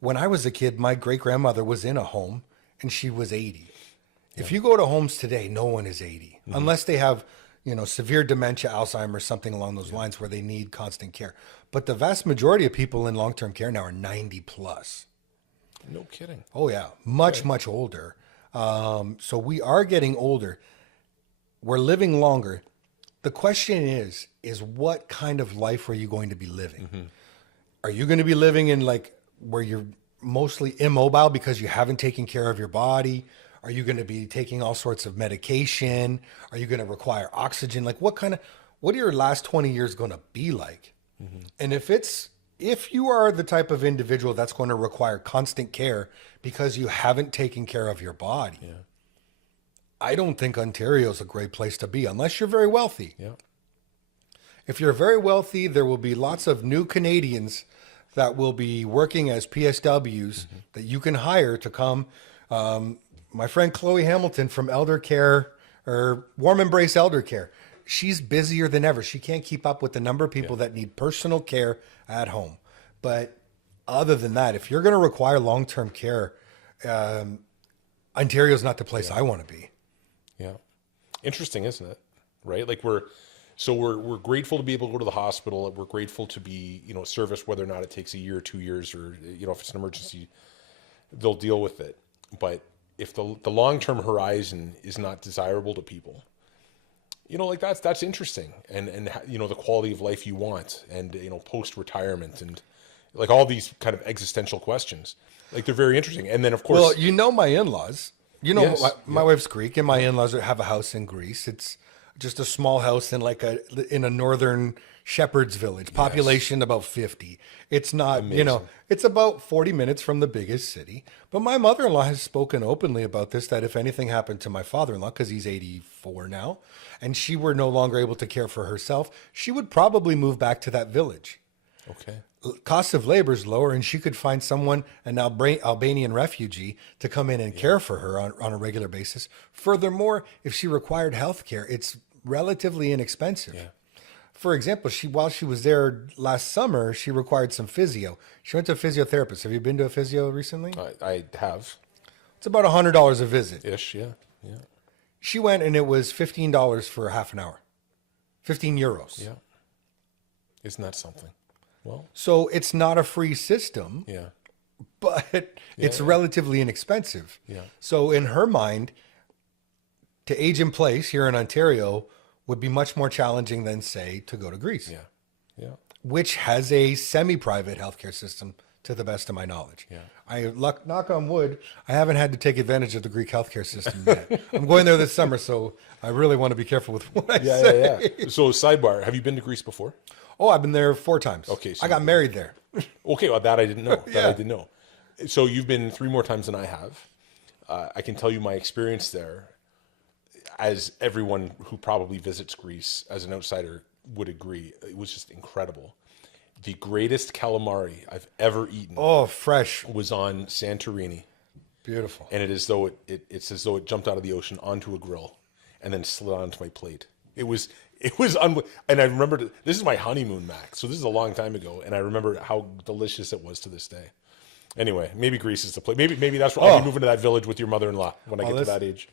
When I was a kid, my great grandmother was in a home and she was 80. If you go to homes today, no one is 80 unless they have, severe dementia, Alzheimer's, something along those lines where they need constant care. But the vast majority of people in long-term care now are 90 plus. No kidding. Oh yeah, much older. So we are getting older. We're living longer. The question is what kind of life are you going to be living? Are you going to be living in like where you're mostly immobile because you haven't taken care of your body? Are you going to be taking all sorts of medication? Are you going to require oxygen? Like what are your last 20 years going to be like? And if you are the type of individual that's going to require constant care because you haven't taken care of your body, I don't think Ontario is a great place to be unless you're very wealthy. Yeah. If you're very wealthy, there will be lots of new Canadians that will be working as PSWs that you can hire to come. My friend Chloe Hamilton from Elder Care or Warm Embrace Elder Care, she's busier than ever. She can't keep up with the number of people that need personal care at home. But other than that, if you're going to require long-term care, Ontario's not the place I want to be. Yeah. Interesting, isn't it? Right? Like we're grateful to be able to go to the hospital. We're grateful to be, serviced, whether or not it takes a year or 2 years, or, if it's an emergency, they'll deal with it. But if the long-term horizon is not desirable to people, that's interesting. And the quality of life you want, and, post-retirement, and like all these kind of existential questions, like they're very interesting. And then of course, well, my in-laws, Yes. my wife's Greek and my in-laws have a house in Greece. It's just a small house in in a northern shepherd's village, population about 50. It's not, it's about 40 minutes from the biggest city. But my mother-in-law has spoken openly about this, that if anything happened to my father-in-law, because he's 84 now, and she were no longer able to care for herself, she would probably move back to that village. okay. Cost of labor is lower, and she could find someone, an Albanian refugee, to come in and care for her on a regular basis. Furthermore, if she required health care, it's relatively inexpensive. Yeah. For example, while she was there last summer, she required some physio. She went to a physiotherapist. Have you been to a physio recently? I have It's about $100 a visit. ish. Yeah. Yeah. She went, and it was $15 for half an hour. 15 euros. Yeah. Isn't that something? Well, So it's not a free system. yeah. But it's relatively inexpensive. Yeah. So in her mind, to age in place here in Ontario would be much more challenging than, say, to go to Greece, Yeah. Yeah. which has a semi-private healthcare system to the best of my knowledge. Yeah. Knock on wood, I haven't had to take advantage of the Greek healthcare system yet. I'm going there this summer, so I really want to be careful with what I say. Yeah. So sidebar, have you been to Greece before? Oh, I've been there 4 times. Okay, so I got married there. Okay, well, that I didn't know. That Yeah. I didn't know. So you've been 3 more times than I have. I can tell you my experience there, as everyone who probably visits Greece as an outsider would agree. It was just incredible. The greatest calamari I've ever eaten Oh, fresh. was on Santorini. Beautiful. And it's as though it jumped out of the ocean onto a grill and then slid onto my plate. And I remember, this is my honeymoon, Mac. So this is a long time ago. And I remember how delicious it was to this day. Anyway, maybe Greece is the place. Maybe that's where I'll be moving to that village with your mother-in-law when I get to that age.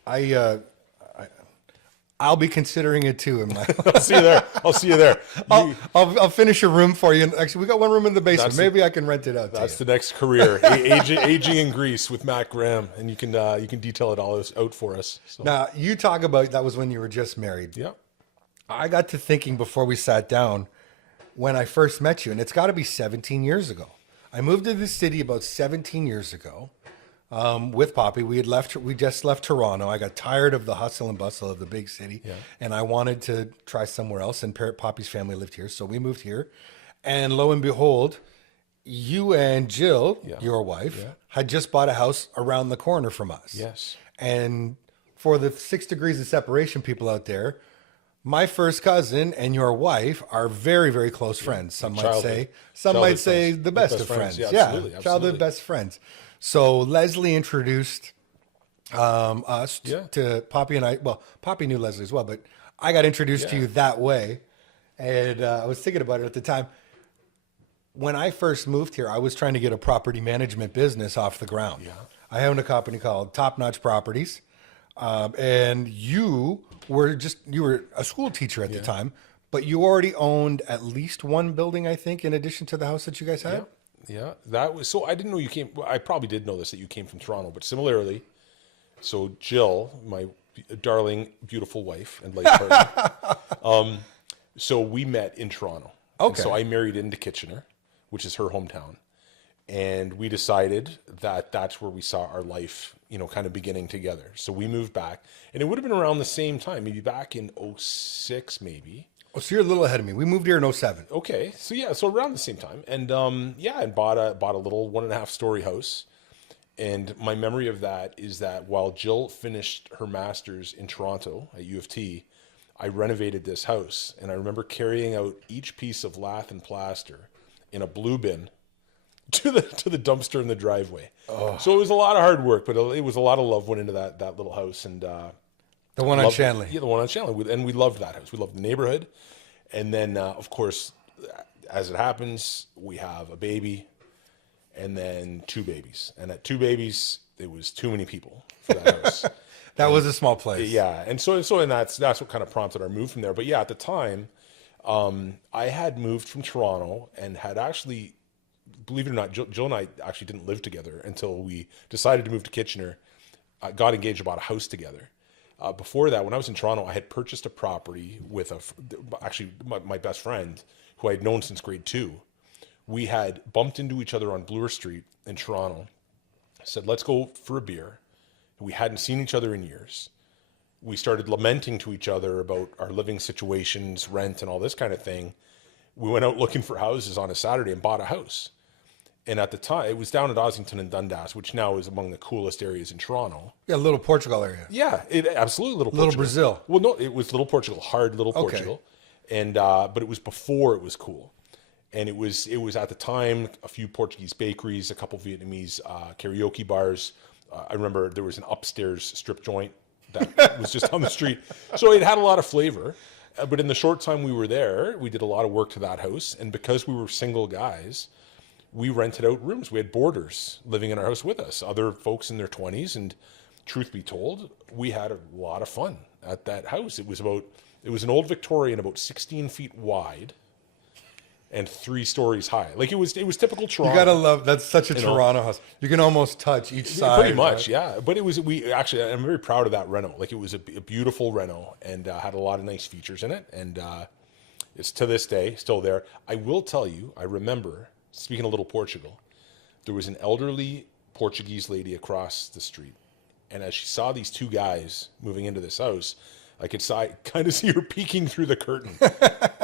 I'll be considering it too. I'll see you there. I'll see you there. I'll finish a room for you. Actually, we got one room in the basement. Maybe I can rent it out. That's the next career, aging in Greece with Matt Graham, and you can detail it all out for us. So. Now, you talk about that was when you were just married. Yeah. I got to thinking before we sat down when I first met you, and it's got to be 17 years ago. I moved to this city about 17 years ago with Poppy. We just left Toronto. I got tired of the hustle and bustle of the big city, and I wanted to try somewhere else. And Poppy's family lived here, so we moved here. And lo and behold, you and Jill, your wife, had just bought a house around the corner from us. Yes. And for the 6 degrees of separation people out there, my first cousin and your wife are very, very close friends. Some might say the best of friends. Yeah, Yeah, absolutely. childhood best friends. So Leslie introduced us to Poppy and I. Well, Poppy knew Leslie as well, but I got introduced to you that way. And I was thinking about it at the time. When I first moved here, I was trying to get a property management business off the ground. Yeah. I owned a company called Top Notch Properties. And you were a school teacher at the time, but you already owned at least one building, I think, in addition to the house that you guys had. Yeah. That was, so I didn't know you came, I probably did know this, that you came from Toronto, but similarly, so Jill, my darling, beautiful wife and life partner, so we met in Toronto. Okay. And so I married into Kitchener, which is her hometown. And we decided that that's where we saw our life, kind of beginning together. So we moved back, and it would have been around the same time, maybe back in 06, maybe. Oh, so you're a little ahead of me. We moved here in 07. Okay. So around the same time. And and bought a little 1.5 story house. And my memory of that is that while Jill finished her master's in Toronto at U of T, I renovated this house. And I remember carrying out each piece of lath and plaster in a blue bin to the dumpster in the driveway. Oh. So it was a lot of hard work, but it was a lot of love went into that little house. And the one on Shanley. Yeah, the one on Shanley. And we loved that house. We loved the neighborhood. And then, of course, as it happens, we have a baby and then 2 babies. And at 2 babies, it was too many people for that house. That was a small place. Yeah. And so that's what kind of prompted our move from there. But yeah, at the time, I had moved from Toronto and had actually, believe it or not, Jill and I actually didn't live together until we decided to move to Kitchener, got engaged, bought a house together. Before that, when I was in Toronto, I had purchased a property with my best friend, who I had known since grade 2. We had bumped into each other on Bloor Street in Toronto, said, let's go for a beer. We hadn't seen each other in years. We started lamenting to each other about our living situations, rent, and all this kind of thing. We went out looking for houses on a Saturday and bought a house. And at the time, it was down at Ossington and Dundas, which now is among the coolest areas in Toronto. Yeah, Little Portugal area. Yeah, absolutely Little Portugal. Little Brazil. Well, no, it was Little Portugal, hard Little Portugal. And but it was before it was cool. And it was at the time a few Portuguese bakeries, a couple Vietnamese karaoke bars. I remember there was an upstairs strip joint that was just on the street. So it had a lot of flavor. But in the short time we were there, we did a lot of work to that house. And because we were single guys, we rented out rooms. We had boarders living in our house with us, other folks in their 20s. And truth be told, we had a lot of fun at that house. It was an old Victorian, about 16 feet wide and 3 stories high. Like it was typical Toronto. You gotta love, that's such a Toronto house. You can almost touch each side. Pretty much, right? Yeah. But I'm very proud of that reno. Like it was a beautiful reno and had a lot of nice features in it. And it's to this day still there. I will tell you, I remember, speaking of Little Portugal, There was an elderly Portuguese lady across the street. And as she saw these two guys moving into this house, I could kind of see her peeking through the curtain,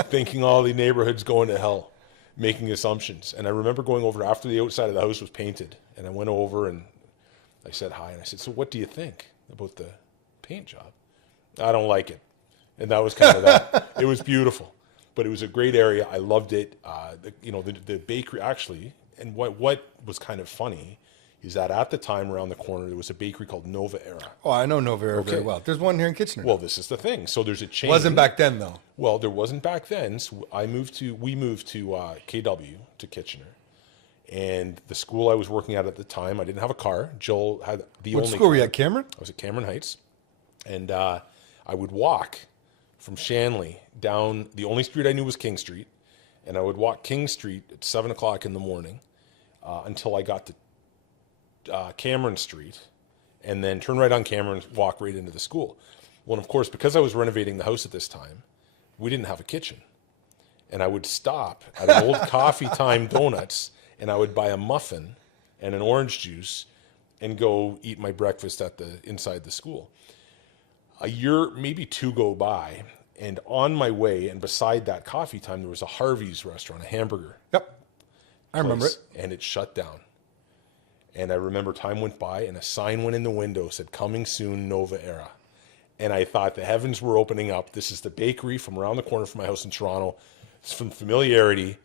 thinking all the neighborhood's going to hell, making assumptions. And I remember going over after the outside of the house was painted. And I went over and I said hi. And I said, so what do you think about the paint job? I don't like it. And that was kind of that. It was beautiful, but it was a great area. I loved it. The bakery actually, and what was kind of funny is that at the time around the corner, there was a bakery called Nova Era. Oh, I know Nova Era very well. There's one here in Kitchener. Well, this is the thing. So there's a chain. Wasn't back then, though. Well, there wasn't back then. So we moved to KW, to Kitchener. And the school I was working at the time, I didn't have a car. Jill had the What only school were you car. at, Cameron? I was at Cameron Heights. And I would walk from Shanley down, the only street I knew was King Street. And I would walk King Street at 7 o'clock in the morning until I got to Cameron Street, and then turn right on Cameron, walk right into the school. Well, and of course, because I was renovating the house at this time, we didn't have a kitchen. And I would stop at an old Coffee Time Donuts, and I would buy a muffin and an orange juice and go eat my breakfast inside the school. A year, maybe two go by, and on my way and beside that Coffee Time, there was a Harvey's restaurant, a hamburger. Yep. I remember it. And it shut down. And I remember time went by and a sign went in the window, said, coming soon, Nova Era. And I thought the heavens were opening up. This is the bakery from around the corner from my house in Toronto. It's from Familiarity.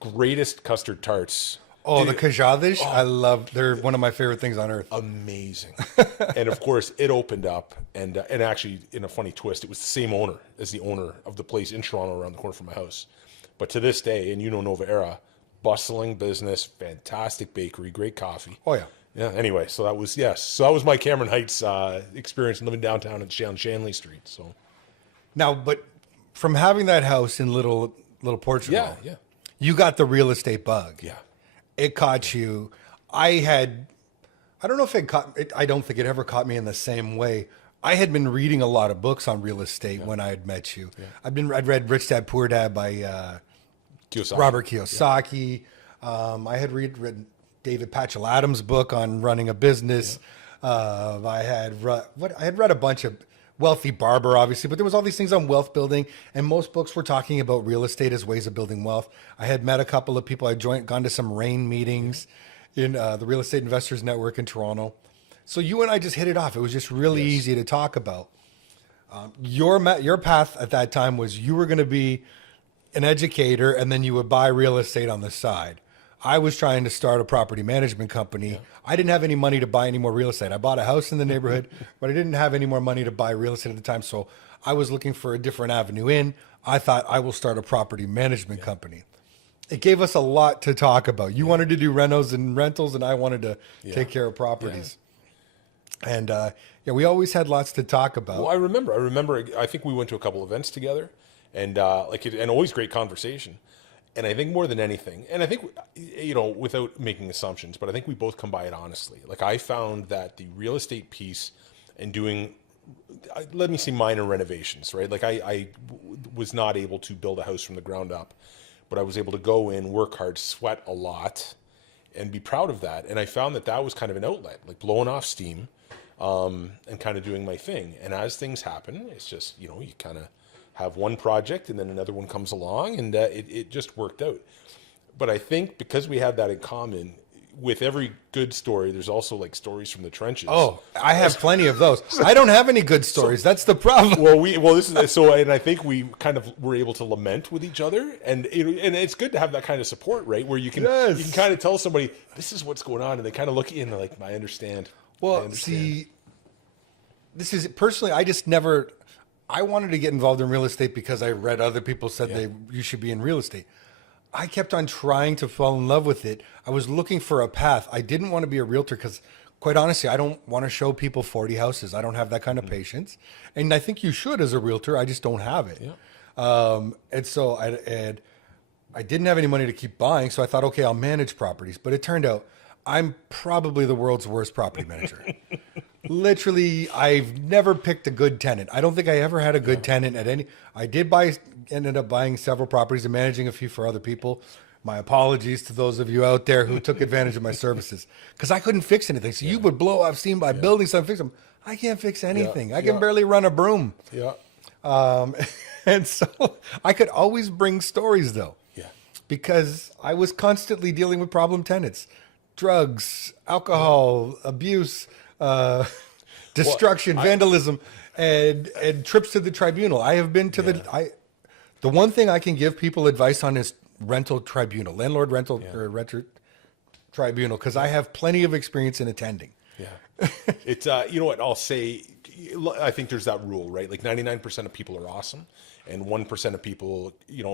Greatest custard tarts. Oh, the Kajadish. Oh. They're one of my favorite things on earth. Amazing. And of course, it opened up. And actually, in a funny twist, it was the same owner as the owner of the place in Toronto around the corner from my house. But to this day, and you know Nova Era, bustling business, fantastic bakery, great coffee. Oh, yeah. Yeah, anyway, so that was my Cameron Heights experience living downtown on Shanley Street. So now, but from having that house in Little Portugal, yeah, you got the real estate bug. yeah, It caught you. I don't know if it caught it. I don't think it ever caught me in the same way. I had been reading a lot of books on real estate when I had met you. Yeah. I'd read Rich Dad Poor Dad by Robert Kiyosaki. Yeah. I had read David Patchell Adams' book on running a business. Yeah. I had read a bunch of Wealthy Barber, obviously, but there was all these things on wealth building, and most books were talking about real estate as ways of building wealth. I had met a couple of people. I'd gone to some RAIN meetings in the Real Estate Investors Network in Toronto. So you and I just hit it off. It was just really easy to talk about. Your path at that time was you were going to be an educator, and then you would buy real estate on the side. I was trying to start a property management company. Yeah. I didn't have any money to buy any more real estate. I bought a house in the neighborhood, but I didn't have any more money to buy real estate at the time. So I was looking for a different avenue in. I thought I will start a property management company. It gave us a lot to talk about. You wanted to do renos and rentals, and I wanted to take care of properties. Yeah. And we always had lots to talk about. Well, I remember. I think we went to a couple events together, and and always great conversation. And I think more than anything, and I think, without making assumptions, but I think we both come by it honestly. Like, I found that the real estate piece and doing, let me say, minor renovations, right? Like, I was not able to build a house from the ground up, but I was able to go in, work hard, sweat a lot, and be proud of that. And I found that was kind of an outlet, like blowing off steam, and kind of doing my thing. And as things happen, it's just, you kind of have one project and then another one comes along, and it just worked out. But I think because we have that in common, with every good story, there's also like stories from the trenches. Oh, I have plenty of those. I don't have any good stories. That's the problem. And I think we kind of were able to lament with each other, and it's good to have that kind of support, right? Where you can kind of tell somebody, this is what's going on, and they kind of look at you and they're like, I understand. Well, see, this is personally, I wanted to get involved in real estate because I read other people said you should be in real estate. I kept on trying to fall in love with it. I was looking for a path. I didn't want to be a realtor because, quite honestly, I don't want to show people 40 houses. I don't have that kind of patience. And I think you should as a realtor. I just don't have it. Yeah. And so I didn't have any money to keep buying. So I thought, okay, I'll manage properties. But it turned out I'm probably the world's worst property manager. Literally, I've never picked a good tenant. I don't think I ever had a good tenant at any. I did buy ended up buying several properties and managing a few for other people. My apologies to those of you out there who took advantage of my services because I couldn't fix anything. So you would blow off steam by building something, fix them. I can't fix anything. I can barely run a broom. Yeah. And so I could always bring stories though. Yeah. Because I was constantly dealing with problem tenants, drugs, alcohol, abuse, destruction, vandalism, and trips to the tribunal. I have been to the one thing I can give people advice on is rental tribunal, landlord rental or renter tribunal, because I have plenty of experience in attending. Yeah. It's, you know what I'll say, I think there's that rule, right? Like 99% of people are awesome and 1% of people,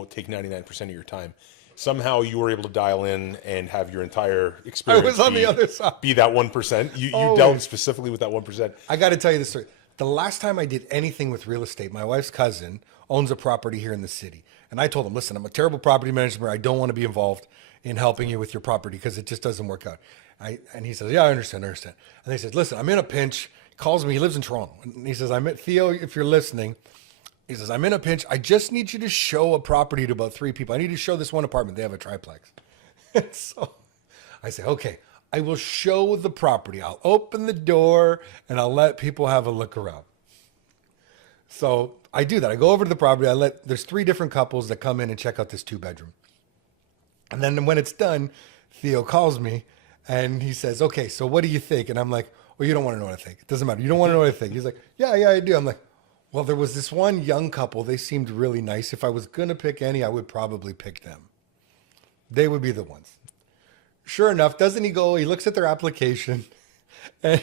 take 99% of your time. Somehow you were able to dial in and have your entire experience. I was on the other side. Be that 1%. You dealt specifically with that 1%. I got to tell you this story. The last time I did anything with real estate, my wife's cousin owns a property here in the city. And I told him, listen, I'm a terrible property manager. I don't want to be involved in helping you with your property because it just doesn't work out. And he says, yeah, I understand. And they said, listen, I'm in a pinch. He calls me. He lives in Toronto. And he says, Theo, if you're listening, he says, I'm in a pinch. I just need you to show a property to about 3 people. I need to show this one apartment. They have a triplex. And so I say, okay, I will show the property. I'll open the door and I'll let people have a look around. So I do that. I go over to the property. There's 3 different couples that come in and check out this 2-bedroom. And then when it's done, Theo calls me and he says, okay, so what do you think? And I'm like, well, you don't want to know what I think. It doesn't matter. You don't want to know what I think. He's like, yeah, I do. I'm like, well, there was this one young couple. They seemed really nice. If I was going to pick any, I would probably pick them. They would be the ones. Sure enough, doesn't he go, he looks at their application and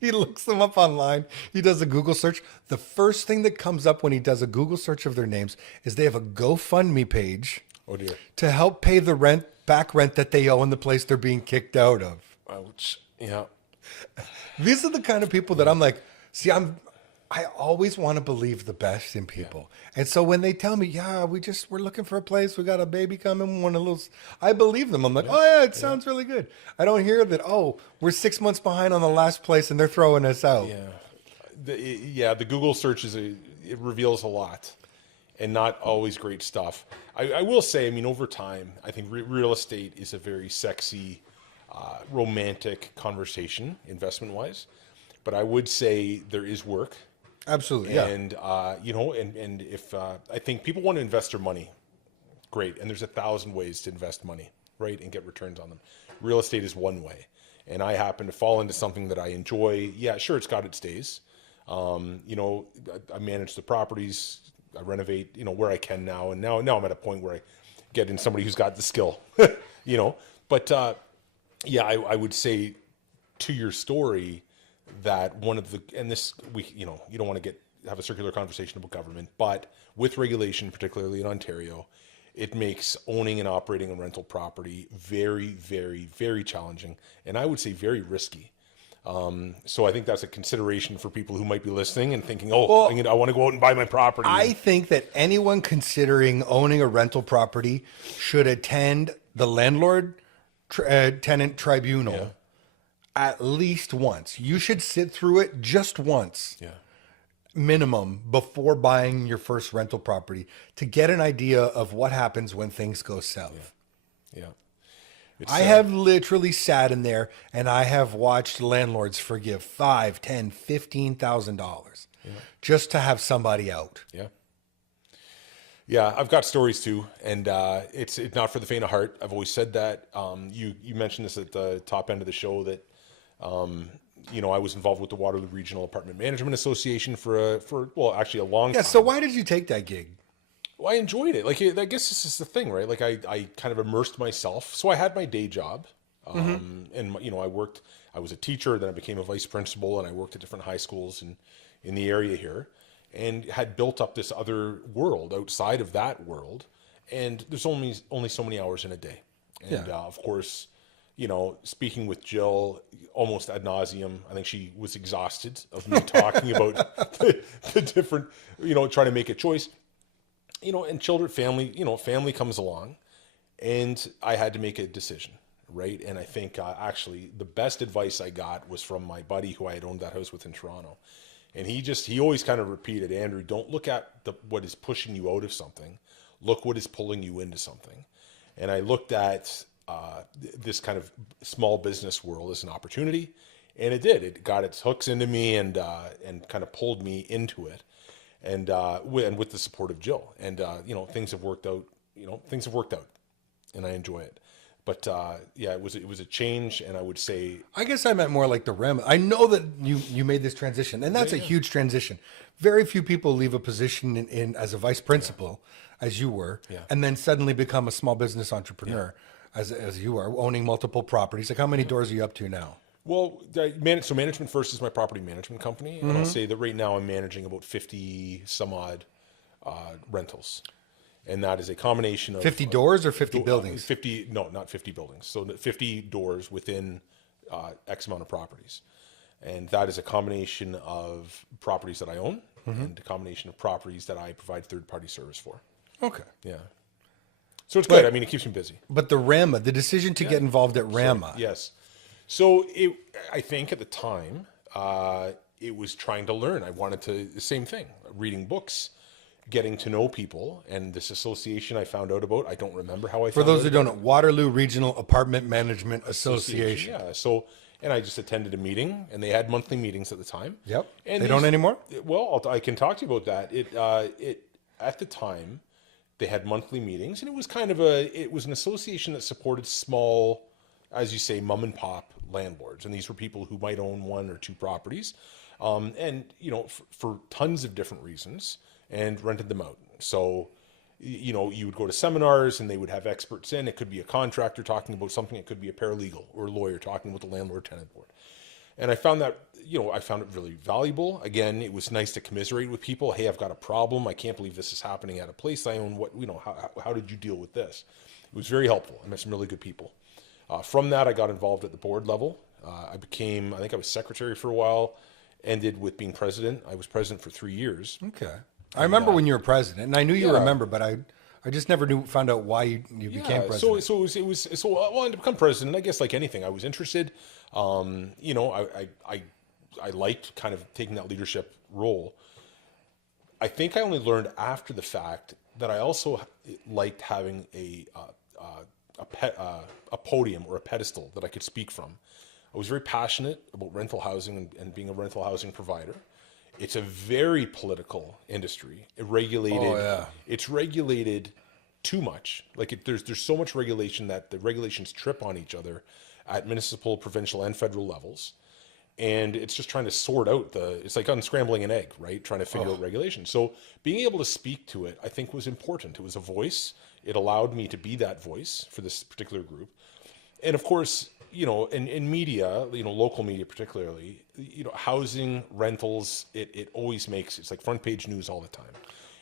he looks them up online. He does a Google search. The first thing that comes up when he does a Google search of their names is they have a GoFundMe page to help pay the back rent that they owe in the place they're being kicked out of. Ouch. Yeah. These are the kind of people that I'm like, see, I always want to believe the best in people. Yeah. And so when they tell me, yeah, we're looking for a place. We got a baby coming. I believe them. I'm like, oh yeah, it sounds really good. I don't hear that, oh, we're 6 months behind on the last place and they're throwing us out. Yeah. The Google search it reveals a lot and not always great stuff. I will say, over time, I think real estate is a very sexy, romantic conversation investment wise, but I would say there is work. Absolutely, yeah. And and if I think people want to invest their money, great. And there's 1,000 ways to invest money, right, and get returns on them. Real estate is one way, and I happen to fall into something that I enjoy. Yeah, sure, it's got its days. I manage the properties, I renovate, where I can now, and now I'm at a point where I get in somebody who's got the skill, But I would say to your story, that one of the, and this, you don't want to have a circular conversation about government, but with regulation, particularly in Ontario, it makes owning and operating a rental property very, very, very challenging. And I would say very risky. So I think that's a consideration for people who might be listening and thinking, I want to go out and buy my property. I think that anyone considering owning a rental property should attend the landlord tenant tribunal at least once. You should sit through it just once, minimum, before buying your first rental property to get an idea of what happens when things go south. Yeah. I have literally sat in there and I have watched landlords forgive $5,000, $10,000, $15,000 just to have somebody out. Yeah, I've got stories too, and it's not for the faint of heart. I've always said that. You mentioned this at the top end of the show that I was involved with the Waterloo Regional Apartment Management Association for actually a long time. Yeah, so why did you take that gig? Well, I enjoyed it. Like, I guess this is the thing, right? Like, I kind of immersed myself. So I had my day job, and I was a teacher, then I became a vice principal, and I worked at different high schools in the area here, and had built up this other world outside of that world. And there's only so many hours in a day. And of course, speaking with Jill almost ad nauseum, I think she was exhausted of me talking about the different, trying to make a choice, and children, family comes along, and I had to make a decision, right? And I think actually the best advice I got was from my buddy who I had owned that house with in Toronto. And he always kind of repeated, Andrew, don't look at what is pushing you out of something. Look what is pulling you into something. And I looked at this kind of small business world as an opportunity, and it did. It got its hooks into me and kind of pulled me into it, and with the support of Jill. And things have worked out. Things have worked out, and I enjoy it. But it was a change, and I would say, I guess I meant more like the REM. I know that you made this transition, and that's a huge transition. Very few people leave a position in as a vice principal, as you were, and then suddenly become a small business entrepreneur, as you are, owning multiple properties. Like, how many doors are you up to now? well, so Management First is my property management company, and I'll say that right now I'm managing about 50 some odd rentals. And that is a combination of 50 doors or 50 buildings? 50, no, not 50 buildings. So 50 doors within X amount of properties. And that is a combination of properties that I own and a combination of properties that I provide third-party service for. Okay. Yeah. So it's good. I mean, it keeps me busy. But the RAMA, the decision to get involved at RAMA. Yes. So I think at the time, it was trying to learn. I wanted to, the same thing, reading books, getting to know people, and this association I found out about. I don't remember how I For found those out who don't know, Waterloo Regional Apartment Management Association. Yeah. So, and I just attended a meeting, and they had monthly meetings at the time. Yep. And They don't anymore? Well, I can talk to you about that. It at the time, they had monthly meetings, and it was kind of it was an association that supported small, as you say, mom and pop landlords, and these were people who might own one or two properties, and for tons of different reasons, and rented them out. So, you would go to seminars and they would have experts in. It could be a contractor talking about something. It could be a paralegal or a lawyer talking about the landlord-tenant board. And I found that, I found it really valuable. Again, it was nice to commiserate with people. Hey, I've got a problem. I can't believe this is happening at a place I own. How did you deal with this? It was very helpful. I met some really good people. From that, I got involved at the board level. I think I was secretary for a while, ended with being president. I was president for 3 years. Okay. I remember when you were president, and I knew you remember, but I just never found out why you became president. So to become president, I guess like anything, I was interested. I liked kind of taking that leadership role. I think I only learned after the fact that I also liked having a podium or a pedestal that I could speak from. I was very passionate about rental housing and being a rental housing provider. It's a very political industry. It's regulated too much. Like there's so much regulation that the regulations trip on each other at municipal, provincial, and federal levels. And it's just trying to sort out it's like unscrambling an egg, right? Trying to figure out regulations. So being able to speak to it, I think, was important. It was a voice. It allowed me to be that voice for this particular group. And of course, in media, local media particularly, housing, rentals, it always it's like front page news all the time.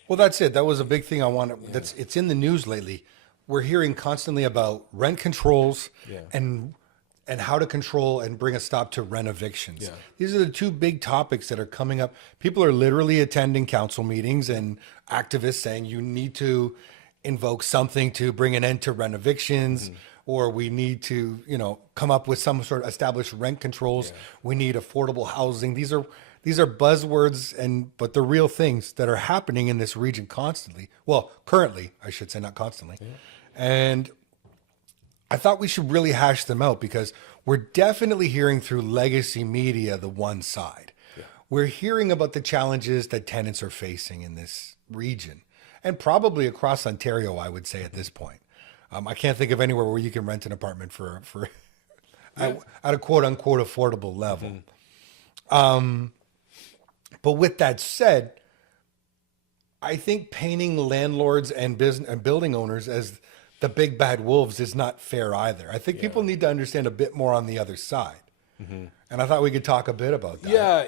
Well, that's it. That was a big thing I wanted. It's in the news lately. We're hearing constantly about rent controls and how to control and bring a stop to renovictions. Yeah. These are the two big topics that are coming up. People are literally attending council meetings and activists saying you need to invoke something to bring an end to renovictions. Or we need to, come up with some sort of established rent controls. Yeah. We need affordable housing. These are buzzwords, but the real things that are happening in this region constantly. Well, currently, I should say, not constantly. Yeah. And I thought we should really hash them out because we're definitely hearing through legacy media the one side. Yeah. We're hearing about the challenges that tenants are facing in this region and probably across Ontario, I would say at this point. I can't think of anywhere where you can rent an apartment for at a quote unquote affordable level. But with that said, I think painting landlords and building owners as the big bad wolves is not fair either. I think people need to understand a bit more on the other side. And I thought we could talk a bit about that. Yeah,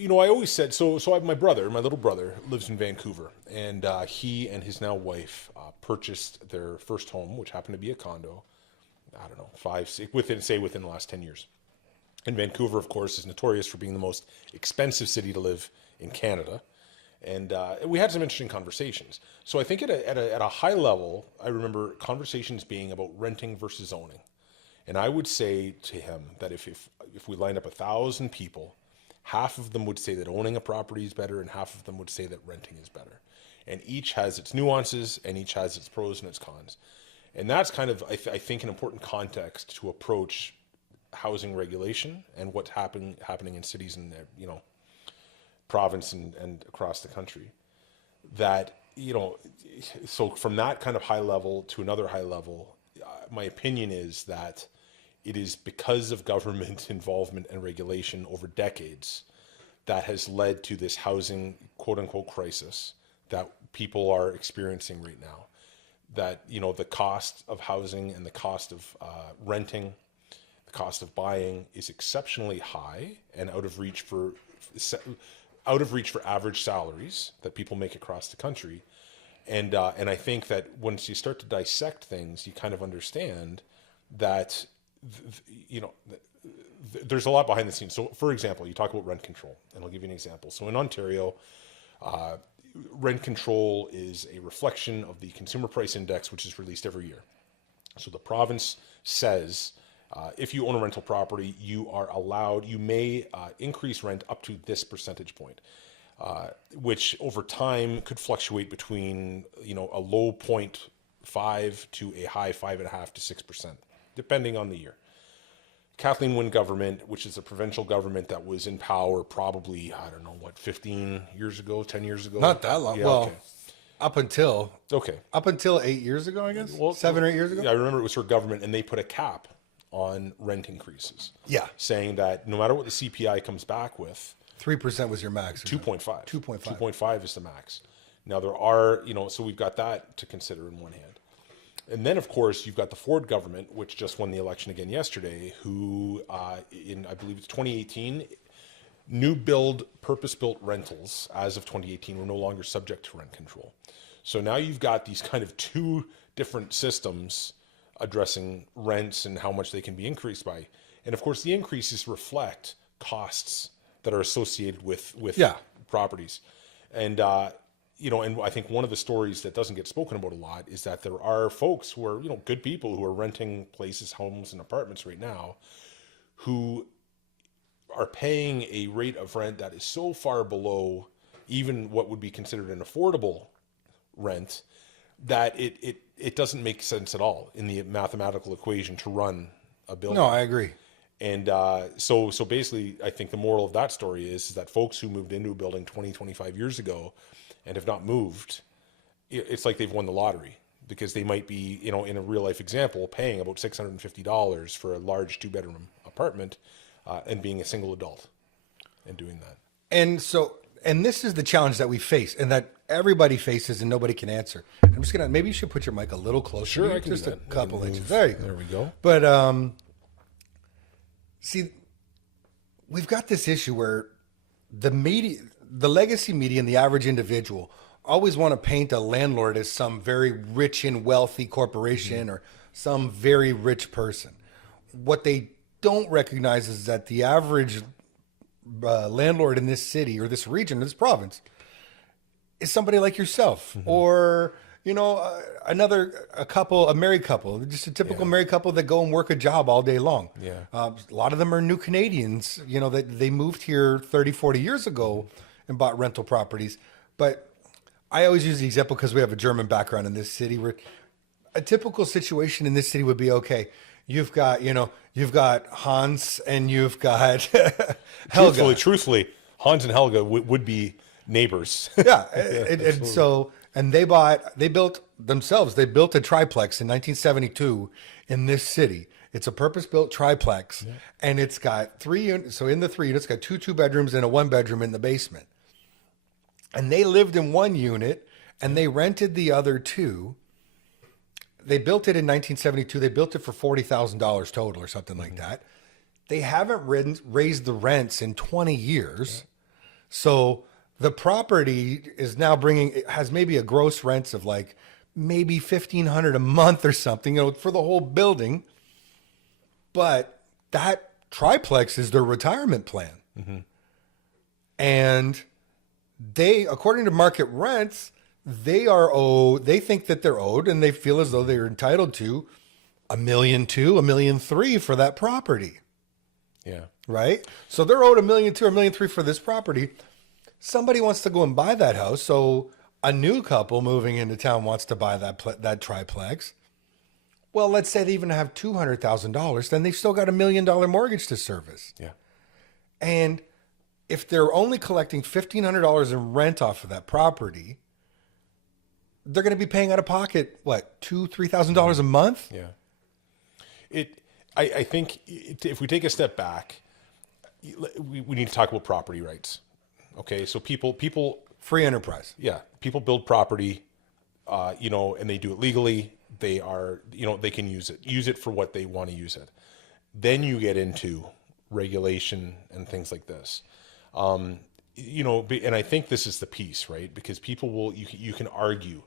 I always said, so I have my little brother lives in Vancouver, and he and his now wife purchased their first home, which happened to be a condo, I don't know, within the last 10 years. And Vancouver, of course, is notorious for being the most expensive city to live in Canada. And we had some interesting conversations. So I think at a high level, I remember conversations being about renting versus owning. And I would say to him that if we lined up 1,000 people, half of them would say that owning a property is better, and half of them would say that renting is better. And each has its nuances, and each has its pros and its cons. And that's kind of, I think, an important context to approach housing regulation and what's happening in cities and, province and across the country. That, so from that kind of high level to another high level, my opinion is that it is because of government involvement and regulation over decades that has led to this housing quote unquote crisis that people are experiencing right now. That, the cost of housing and the cost of renting, the cost of buying is exceptionally high and out of reach for average salaries that people make across the country. And I think that once you start to dissect things, you kind of understand that, there's a lot behind the scenes. So, for example, you talk about rent control, and I'll give you an example. So in Ontario, rent control is a reflection of the Consumer Price Index, which is released every year. So the province says, if you own a rental property, you may increase rent up to this percentage point, which over time could fluctuate between, a low 0.5 to a high 5.5 to 6%, depending on the year. Kathleen Wynne government, which is a provincial government that was in power probably, 15 years ago, 10 years ago? Not that long. Yeah, well, okay. up until 8 years ago, I guess. Well, 7 or 8 years ago. Yeah, I remember it was her government, and they put a cap on rent increases. Yeah. Saying that no matter what the CPI comes back with, 3% was your max. 2.5. 2.5. 2.5 is the max. Now there are, so we've got that to consider in one hand. And then, of course, you've got the Ford government, which just won the election again yesterday, who, in, I believe it's 2018, new build purpose-built rentals as of 2018 were no longer subject to rent control. So now you've got these kind of two different systems addressing rents and how much they can be increased by. And of course, the increases reflect costs that are associated with properties. And, and I think one of the stories that doesn't get spoken about a lot is that there are folks who are, good people who are renting places, homes, and apartments right now who are paying a rate of rent that is so far below even what would be considered an affordable rent that it doesn't make sense at all in the mathematical equation to run a building. No, I agree. And so basically, I think the moral of that story is that folks who moved into a building 20, 25 years ago and have not moved, it's like they've won the lottery, because they might be, in a real life example, paying about $650 for a large 2-bedroom apartment and being a single adult and doing that. And this is the challenge that we face and that everybody faces and nobody can answer. I'm just maybe you should put your mic a little closer. Sure, I can just do a that. couple inches. There you go. There we go. But see, we've got this issue where the media, the legacy media, and the average individual always want to paint a landlord as some very rich and wealthy corporation or some very rich person. What they don't recognize is that the average landlord in this city or this region or this province is somebody like yourself, or a married couple, just a typical married couple that go and work a job all day long. A lot of them are new Canadians, that they moved here 30, 40 years ago and bought rental properties. But I always use the example because we have a German background in this city, where a typical situation in this city would be, okay, you've got Hans and you've got Helga. Truthfully, Hans and Helga would be neighbors. And they built a triplex in 1972 in this city. It's a purpose-built triplex, and it's got 3 units. So in the 3 units, it's got two bedrooms and a 1-bedroom in the basement. And they lived in one unit, and they rented the other 2. They built it in 1972. They built it for $40,000 total or something like that. They haven't raised the rents in 20 years. So the property is now has maybe a gross rents of like maybe $1,500 a month or something, for the whole building. But that triplex is their retirement plan. And they, according to market rents, they think that they're owed, and they feel as though they're entitled to $1.2 million, $1.3 million for that property. Yeah. right? So they're owed $1.2 million or $1.3 million for this property. Somebody wants to go and buy that house. So a new couple moving into town wants to buy that triplex. Well, let's say they even have $200,000, then they've still got $1 million mortgage to service. Yeah. And if they're only collecting $1,500 in rent off of that property, they're going to be paying out of pocket, what, $2,000-$3,000 a month? Yeah. I think if we take a step back, we need to talk about property rights. Okay. So people, Free enterprise. yeah, people build property, and they do it legally. They are, they can use it for what they want to use it. Then you get into regulation and things like this. And I think this is the piece, right? Because people you can argue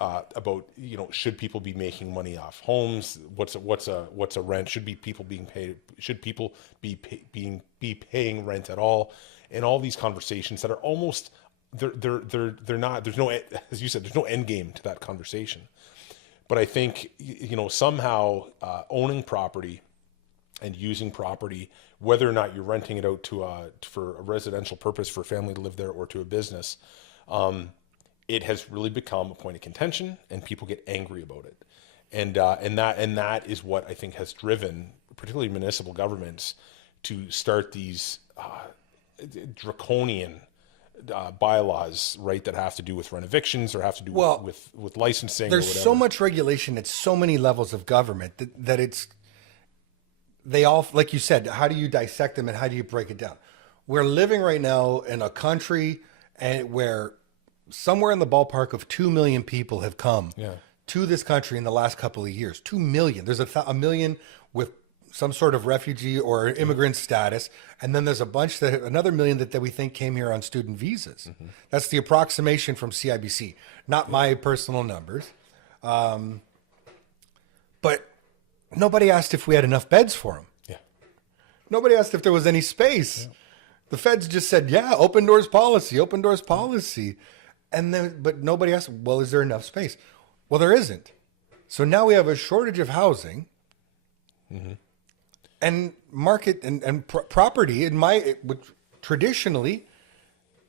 about, should people be making money off homes? What's a rent? Should people be paying rent at all? And all these conversations that are almost, they're not, there's no, as you said, there's no end game to that conversation. But I think, somehow owning property and using property, whether or not you're renting it out for a residential purpose for a family to live there or to a business, it has really become a point of contention, and people get angry about it. And that is what I think has driven, particularly municipal governments, to start these draconian bylaws, right, that have to do with renovictions or have to do with licensing. There's or whatever. so much regulation at so many levels of government that they all, like you said, how do you dissect them and how do you break it down? We're living right now in a country where somewhere in the ballpark of 2 million people have come to this country in the last couple of years. 2 million. There's a million with some sort of refugee or immigrant status. And then there's another million that we think came here on student visas. Mm-hmm. That's the approximation from CIBC, not my personal numbers. But nobody asked if we had enough beds for them. Yeah. Nobody asked if there was any space. Yeah. The feds just said, open doors policy. But nobody asked, well, is there enough space? Well, there isn't. So now we have a shortage of housing. Mm-hmm. And market and property, which traditionally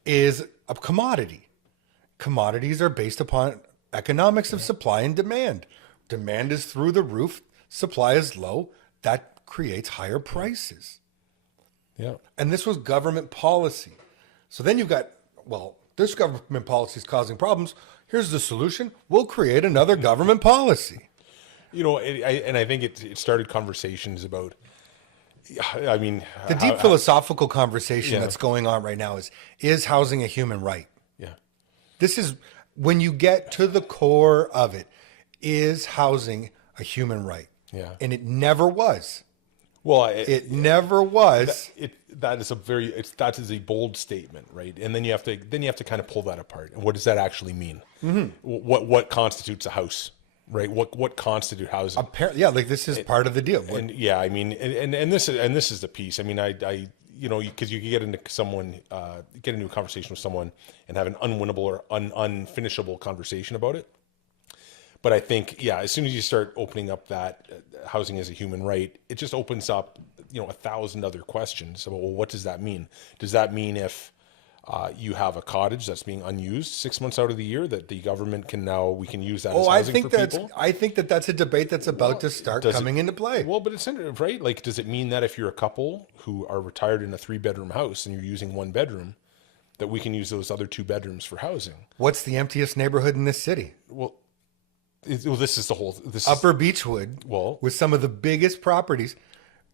is a commodity. Commodities are based upon economics of supply and demand. Demand is through the roof. Supply is low. That creates higher prices. Yeah. And this was government policy. So then you've got, this government policy is causing problems. Here's the solution. We'll create another government policy. I think it started conversations about, the deep philosophical conversation that's going on right now is housing a human right? Yeah. This is when you get to the core of it, is housing a human right? Yeah. And it never was. Well, it never was. That is a bold statement, right? And then you have to kind of pull that apart. And what does that actually mean? Mm-hmm. What constitutes a house? Right. What constitute housing? Apparently, this is part of the deal. And this is the piece. Because you can get into a conversation with someone and have an unwinnable or unfinishable conversation about it. But I think, as soon as you start opening up that housing as a human right, it just opens up, 1,000 other questions about, well, what does that mean? Does that mean if you have a cottage that's being unused 6 months out of the year that the government we can use that as housing for people? I think that's a debate that's about to start coming into play. Well, but it's right. Like, does it mean that if you're a couple who are retired in a 3-bedroom house and you're using 1 bedroom, that we can use those other 2 bedrooms for housing? What's the emptiest neighborhood in this city? This is Upper Beechwood. With some of the biggest properties.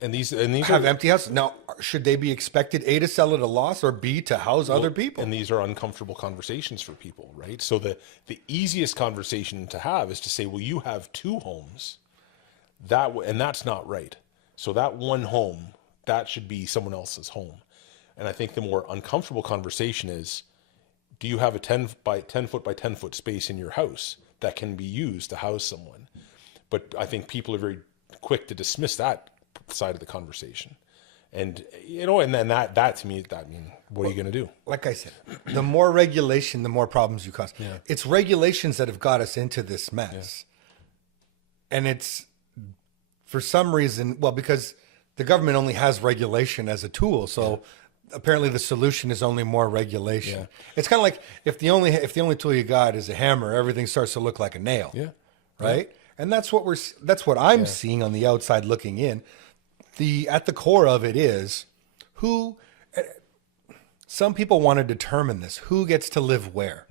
And these have empty houses. Now, should they be expected A, to sell at a loss, or B, to house other people? And these are uncomfortable conversations for people, right? So the easiest conversation to have is to say, well, you have 2 homes, and that's not right. So that 1 home, that should be someone else's home. And I think the more uncomfortable conversation is, do you have a 10 by 10 foot by 10 foot space in your house that can be used to house someone? But I think people are very quick to dismiss that side of the conversation. And then that to me, what are you going to do? Like I said, the more regulation, the more problems you cause. Yeah. It's regulations that have got us into this mess. Yeah. And it's, for some reason, because the government only has regulation as a tool. So apparently the solution is only more regulation. Yeah. It's kind of like if the only tool you got is a hammer, everything starts to look like a nail. Yeah. Right? And that's what I'm seeing on the outside looking in. At the core of it is who some people want to determine this. Who gets to live where?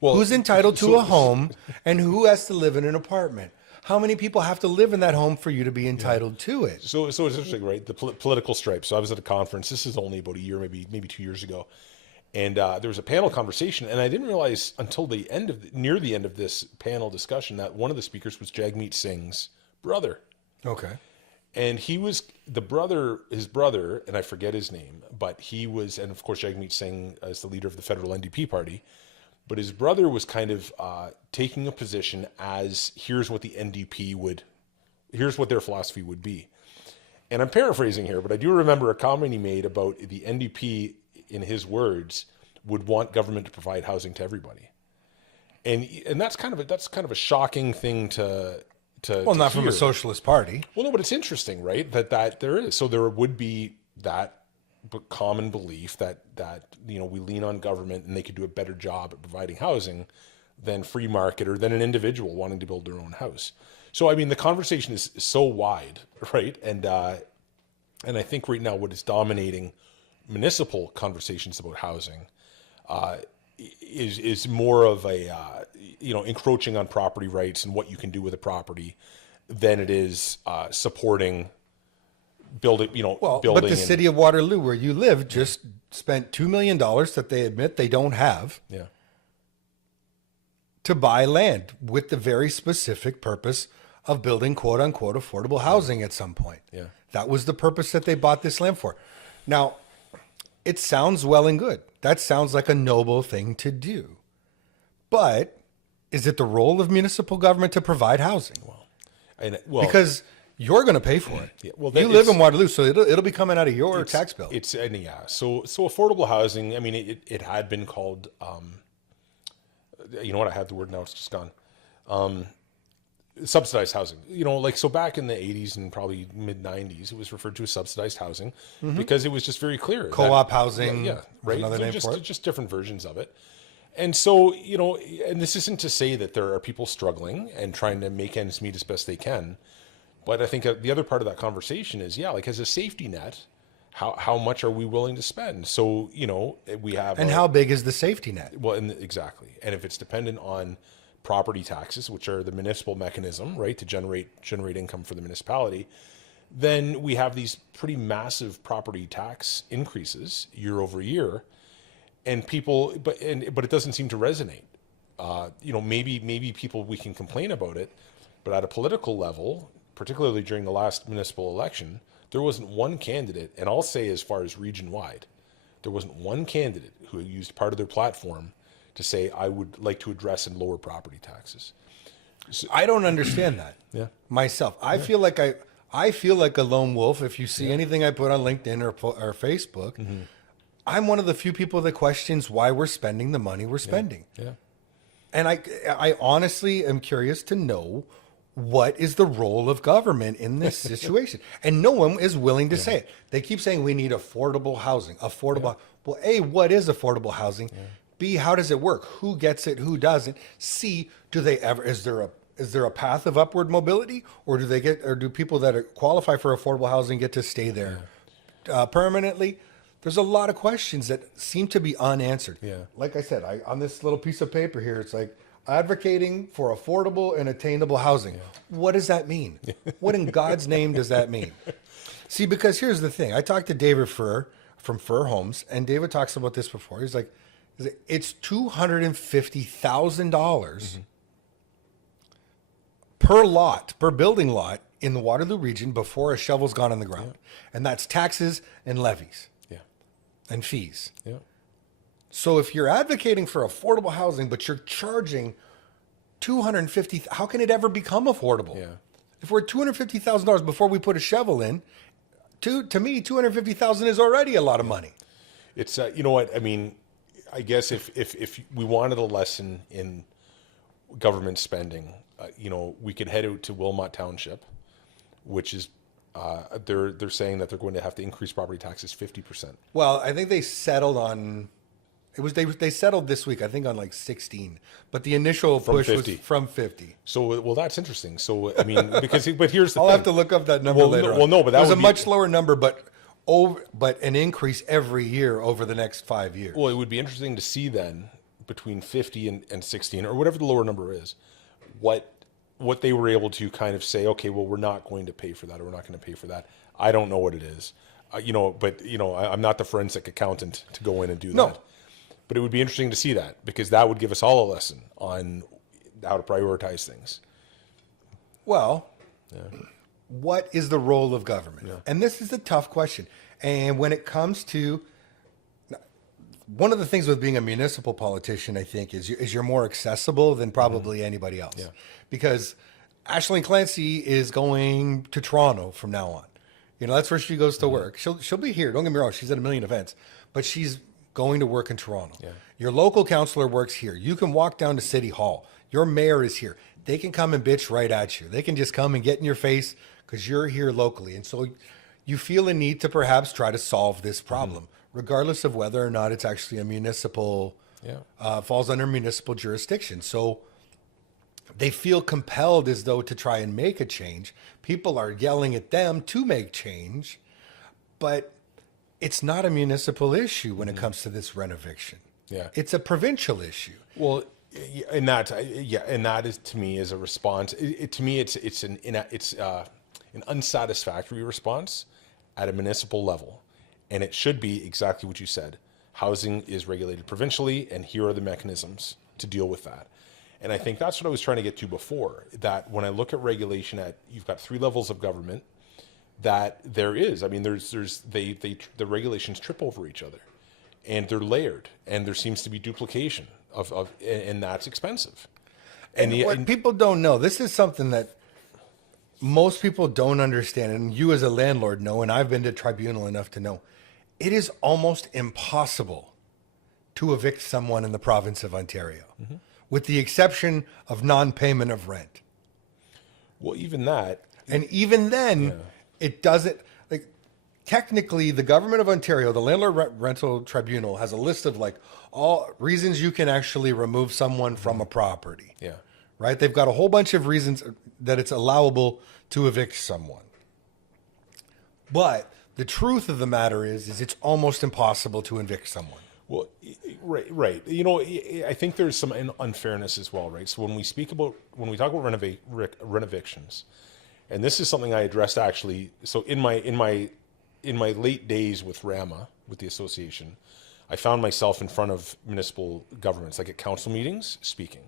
Well, Who's entitled to a home and who has to live in an apartment? How many people have to live in that home for you to be entitled to it? So it's interesting, right? The political stripes. So I was at a conference. This is only about a year, maybe 2 years ago, and there was a panel conversation, and I didn't realize until near the end of this panel discussion that one of the speakers was Jagmeet Singh's brother. Okay. And he was his brother, and I forget his name, but he was, and of course Jagmeet Singh is the leader of the federal NDP party, but his brother was kind of taking a position as here's what their philosophy would be. And I'm paraphrasing here, but I do remember a comment he made about the NDP, in his words, would want government to provide housing to everybody. And that's kind of a shocking thing to Not from hear. a socialist party. Well, no, but it's interesting, right? That there is. So there would be that common belief that we lean on government and they could do a better job at providing housing than free market or than an individual wanting to build their own house. So I mean, the conversation is so wide, right? And I think right now what is dominating municipal conversations about housing is more of a encroaching on property rights and what you can do with a property than it is supporting building. Building. But the city of Waterloo, where you live, just spent $2 million that they admit they don't have to buy land with the very specific purpose of building quote unquote affordable housing at some point. Yeah. That was the purpose that they bought this land for. Now, it sounds well and good. That sounds like a noble thing to do. But is it the role of municipal government to provide housing? Because you're going to pay for it. Yeah, well, you live in Waterloo, so it'll be coming out of your tax bill. So affordable housing. I mean, it had been called. You know what? I have the word now. It's just gone. Subsidized housing. So back in the 80s and probably mid 90s, it was referred to as subsidized housing because it was just very clear. Co-op housing. Yeah, right. Another name for it. Just different versions of it. And so, and this isn't to say that there are people struggling and trying to make ends meet as best they can. But I think the other part of that conversation is, as a safety net, how much are we willing to spend? So, we have... And how big is the safety net? Well, exactly. And if it's dependent on property taxes, which are the municipal mechanism, right, to generate income for the municipality, then we have these pretty massive property tax increases year over year. And people, but it doesn't seem to resonate. Maybe people, we can complain about it, but at a political level, particularly during the last municipal election, there wasn't one candidate, and I'll say as far as region-wide, there wasn't one candidate who used part of their platform to say, I would like to address and lower property taxes. So, I don't understand that myself. I feel like a lone wolf. If you see anything I put on LinkedIn or Facebook, I'm one of the few people that questions why we're spending the money we're spending. Yeah. And I honestly am curious to know what is the role of government in this situation. And no one is willing to say it. They keep saying we need affordable housing, affordable. Well, A, what is affordable housing? B, how does it work? Who gets it? Who doesn't? C, do they ever, is there a path of upward mobility, or do people that qualify for affordable housing get to stay there permanently? There's a lot of questions that seem to be unanswered. Yeah. Like I said, on this little piece of paper here, it's like advocating for affordable and attainable housing. Yeah. What does that mean? What in God's name does that mean? See, because here's the thing. I talked to David Furr from Furr Homes, and David talks about this before. He's like, it's $250,000 per building lot in the Waterloo region before a shovel's gone in the ground. And that's taxes and levies. And fees. Yeah. So if you're advocating for affordable housing, but you're charging $250,000, how can it ever become affordable? Yeah. If we're $250,000 before we put a shovel in, to me, $250,000 is already a lot of money. It's you know what I mean. I guess if we wanted a lesson in government spending, we could head out to Wilmot Township, which is they're saying that they're going to have to increase property taxes 50%. Well, I think they settled on it was they settled this week, I think on like 16, but the initial push 50. was from 50. So, well, that's interesting. So, I mean, but here's the I'll thing. have to look up that number later. But that it was would a be, much lower number, but an increase every year over the next 5 years. Well, it would be interesting to see then between 50 and 16 or whatever the lower number is, what they were able to kind of say, okay, well, we're not going to pay for that, or we're not going to pay for that. I don't know what it is, I'm not the forensic accountant to go in and do that. But it would be interesting to see that, because that would give us all a lesson on how to prioritize things. Well, what is the role of government? Yeah. And this is a tough question. And when it comes to one of the things with being a municipal politician, I think, is you're more accessible than probably anybody else. Yeah. Because Ashleen Clancy is going to Toronto from now on. That's where she goes to work. She'll be here. Don't get me wrong. She's at a million events, but she's going to work in Toronto. Yeah. Your local councillor works here. You can walk down to City Hall. Your mayor is here. They can come and bitch right at you. They can just come and get in your face because you're here locally. And so you feel a need to perhaps try to solve this problem, regardless of whether or not it's actually a municipal, falls under municipal jurisdiction. So they feel compelled as though to try and make a change. People are yelling at them to make change, but it's not a municipal issue when it comes to this renoviction. Yeah, it's a provincial issue. Well, and that is, to me, is a response. To me, it's an unsatisfactory response at a municipal level, and it should be exactly what you said. Housing is regulated provincially, and here are the mechanisms to deal with that. And I think that's what I was trying to get to before. That when I look at regulation, you've got 3 levels of government. That there is, I mean, the regulations trip over each other, and they're layered, and there seems to be duplication and that's expensive. And people don't know, this is something that most people don't understand, and you as a landlord know, and I've been to tribunal enough to know, it is almost impossible to evict someone in the province of Ontario, with the exception of non-payment of rent. Well, even that, and even then, it doesn't, like, technically the government of Ontario, the Landlord Rental Tribunal, has a list of like all reasons you can actually remove someone from a property. Yeah. Right? They've got a whole bunch of reasons that it's allowable to evict someone. But the truth of the matter is it's almost impossible to evict someone. Well, right. I think there's some unfairness as well, right? So when we talk about renovictions, and this is something I addressed actually. So in my late days with RAMA, with the association, I found myself in front of municipal governments, like at council meetings, speaking.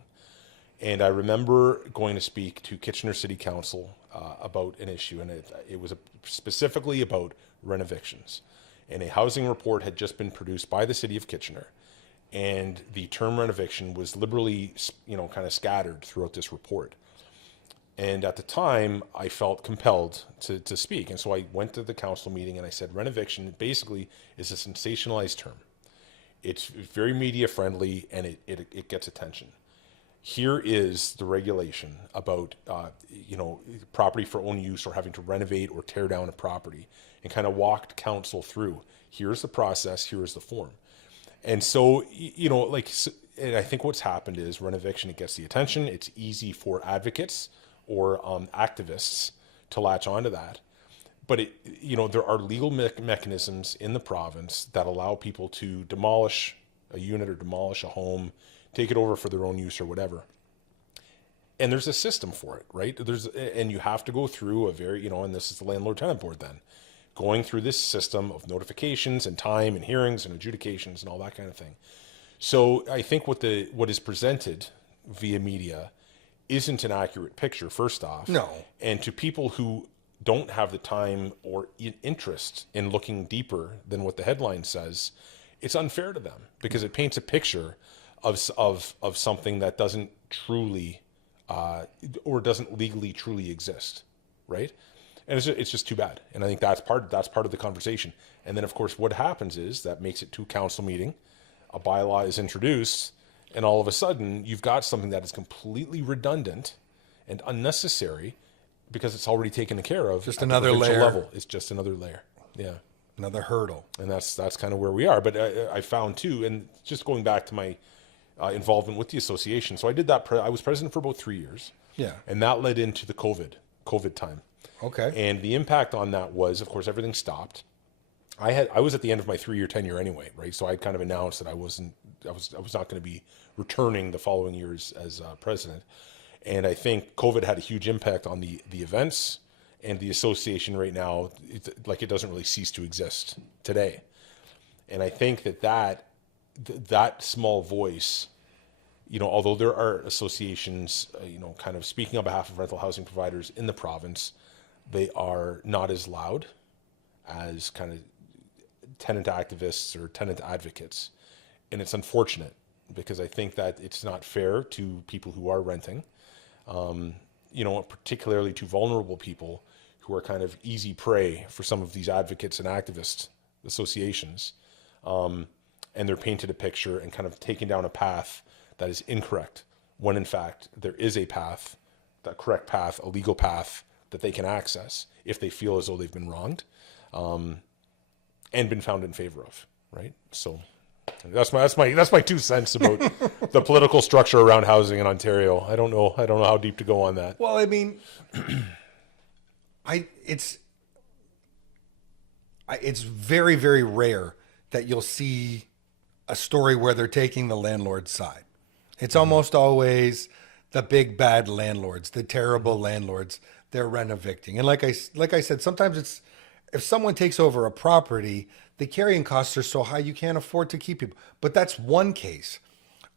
And I remember going to speak to Kitchener City Council about an issue, and it was specifically about renovictions. And a housing report had just been produced by the city of Kitchener, and the term renoviction was liberally, kind of scattered throughout this report. And at the time, I felt compelled to speak. And so I went to the council meeting and I said, renoviction basically is a sensationalized term. It's very media friendly, and it gets attention. Here is the regulation about, property for own use, or having to renovate or tear down a property, and kind of walked council through. Here's the process, here's the form. And so, and I think what's happened is renoviction, it gets the attention. It's easy for advocates or activists to latch onto that. But there are legal mechanisms in the province that allow people to demolish a unit or demolish a home, take it over for their own use or whatever. And there's a system for it, right? And you have to go through a very, and this is the Landlord-Tenant Board then, going through this system of notifications and time and hearings and adjudications and all that kind of thing. So I think what is presented via media isn't an accurate picture, first off. No. And to people who don't have the time or interest in looking deeper than what the headline says, it's unfair to them, because it paints a picture of something that doesn't truly or doesn't legally truly exist, right? And it's just too bad. And I think that's part of the conversation. And then, of course, what happens is that makes it to council meeting, a bylaw is introduced, and all of a sudden you've got something that is completely redundant and unnecessary, because it's already taken care of. Just at the another provincial layer. level. It's just another layer. Yeah. Another hurdle. And that's kind of where we are. But I found too, and just going back to my involvement with the association. So I did that. I was president for about 3 years. Yeah. And that led into the COVID time. Okay. And the impact on that was, of course, everything stopped. I was at the end of my 3-year tenure anyway, right? So I kind of announced that I was not going to be returning the following years as president. And I think COVID had a huge impact on the events, and the association right now, it doesn't really cease to exist today. And I think that small voice, although there are associations, kind of speaking on behalf of rental housing providers in the province, they are not as loud as kind of tenant activists or tenant advocates. And it's unfortunate because I think that it's not fair to people who are renting, particularly to vulnerable people who are kind of easy prey for some of these advocates and activist associations. And they're painted a picture and kind of taken down a path that is incorrect, when in fact there is a path, that correct path, a legal path that they can access if they feel as though they've been wronged, and been found in favor of, right? So that's my 2 cents about the political structure around housing in Ontario. I don't know how deep to go on that. Well, I mean, it's very, very rare that you'll see a story where they're taking the landlord's side. It's almost always the big bad landlords, the terrible landlords. They're renovicting, and like I said, sometimes it's if someone takes over a property, the carrying costs are so high you can't afford to keep people. But that's one case.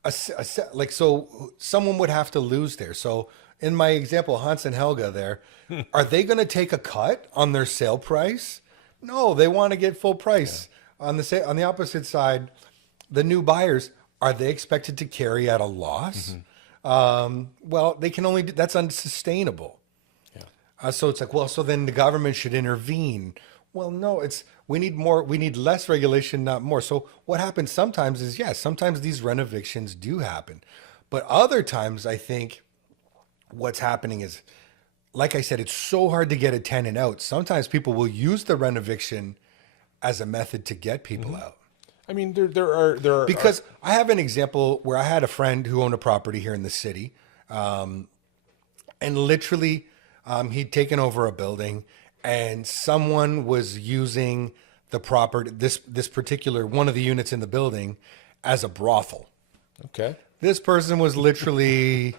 So someone would have to lose there. So in my example, Hans and Helga there, are they going to take a cut on their sale price? No, they want to get full price. Yeah. On the opposite side, the new buyers, are they expected to carry at a loss? Mm-hmm. Well, they can only that's unsustainable. Yeah. So it's like, well, so then the government should intervene. Well, no, we need less regulation, not more. So what happens sometimes is, sometimes these renovictions do happen. But other times I think what's happening is, like I said, it's so hard to get a tenant out. Sometimes people will use the renoviction as a method to get people out. I mean, there are because I have an example where I had a friend who owned a property here in the city, and literally he'd taken over a building, and someone was using the property, this particular one of the units in the building, as a brothel. Okay. This person was literally,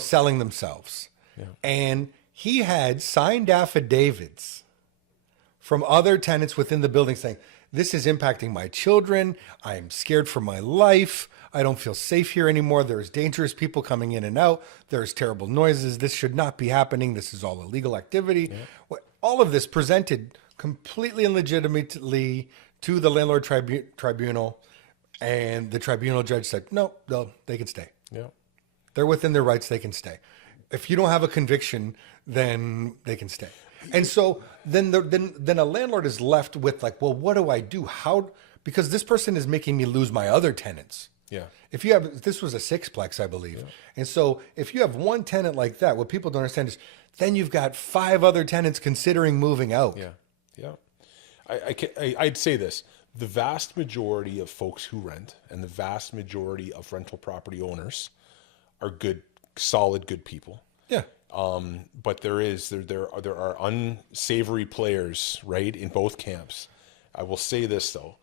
selling themselves. Yeah. And he had signed affidavits from other tenants within the building saying, this is impacting my children. I'm scared for my life. I don't feel safe here anymore. There's dangerous people coming in and out. There's terrible noises. This should not be happening. This is all illegal activity. Yeah. All of this presented completely and legitimately to the landlord tribunal. And the tribunal judge said, no, they can stay. Yeah. They're within their rights. They can stay. If you don't have a conviction, then they can stay. And so then a landlord is left with like, well, what do I do? Because this person is making me lose my other tenants. Yeah. This was a 6-plex, I believe. Yeah. And so if you have one tenant like that, what people don't understand is then you've got 5 other tenants considering moving out. Yeah. Yeah. I'd say this. The vast majority of folks who rent and the vast majority of rental property owners are good, solid, good people. Yeah. But there are unsavory players, right, in both camps. I will say this though,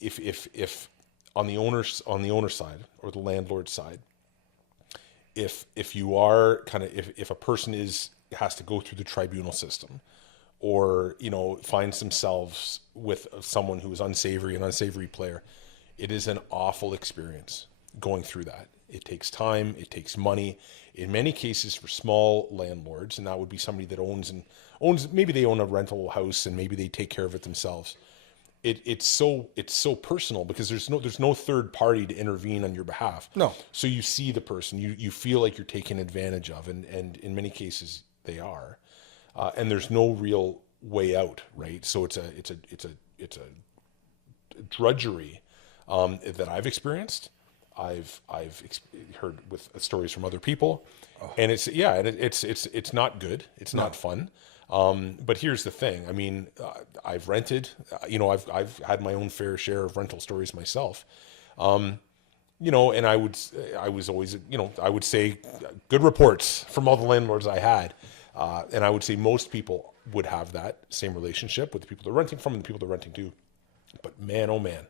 if on the owner side or the landlord side, if you are if a person has to go through the tribunal system, or finds themselves with someone who is an unsavory player, it is an awful experience going through that. It takes time, it takes money. In many cases for small landlords, and that would be somebody that owns, maybe they own a rental house and maybe they take care of it themselves. It's so personal because there's no third party to intervene on your behalf. No. So you see the person, you feel like you're taken advantage of, and in many cases they are, and there's no real way out, right? So it's a drudgery that I've experienced. heard with stories from other people, and it's not good. It's not fun. But here's the thing. I mean, I've rented. I've had my own fair share of rental stories myself. And I was always, I would say good reports from all the landlords I had. And I would say most people would have that same relationship with the people they're renting from and the people they're renting to. But man, oh man,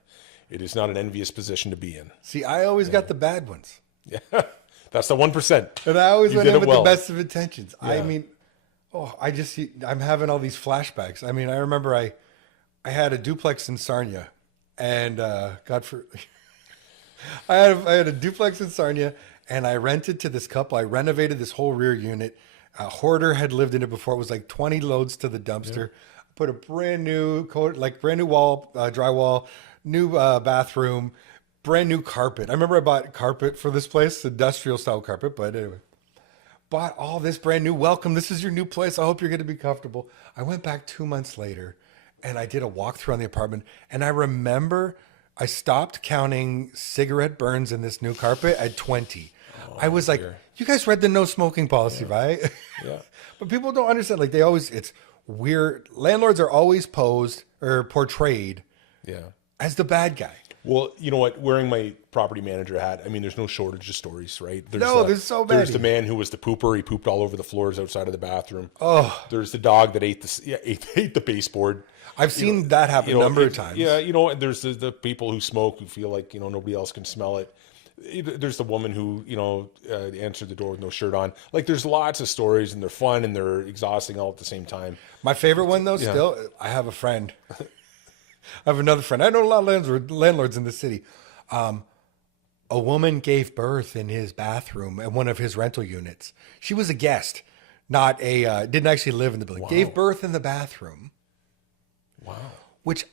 it is not an envious position to be in. See, I always got the bad ones. Yeah, that's the 1%. And I always You went did in it with well. the best of intentions. Yeah. I mean, I'm having all these flashbacks. I mean, I remember I had a duplex in Sarnia, and I had a duplex in Sarnia, and I rented to this couple. I renovated this whole rear unit. A hoarder had lived in it before. It was like 20 loads to the dumpster. Put a brand new coat, like brand new wall, drywall, new bathroom, brand new carpet. I remember I bought carpet for this place, industrial style carpet, but anyway. Bought all this brand new. Welcome. This is your new place. I hope you're going to be comfortable. I went back 2 months later and I did a walkthrough on the apartment. And I remember I stopped counting cigarette burns in this new carpet at 20. I was like, you guys read the no smoking policy, right? Yeah. But people don't understand. Like it's weird. Landlords are always posed or portrayed as the bad guy. Well, you know what? Wearing my property manager hat, I mean, there's no shortage of stories, right? There's so many. There's the man who was the pooper. He pooped all over the floors outside of the bathroom. Oh. There's the dog that ate the baseboard. I've seen that happen a number of times. Yeah, and there's the people who smoke who feel like, nobody else can smell it. There's the woman who, answered the door with no shirt on. Like, there's lots of stories, and they're fun and they're exhausting all at the same time. My favorite one, though, still, I have a friend. I have another friend. I know a lot of landlords in the city. A woman gave birth in his bathroom at one of his rental units. She was a guest, not didn't actually live in the building. Wow. Gave birth in the bathroom. Wow. Which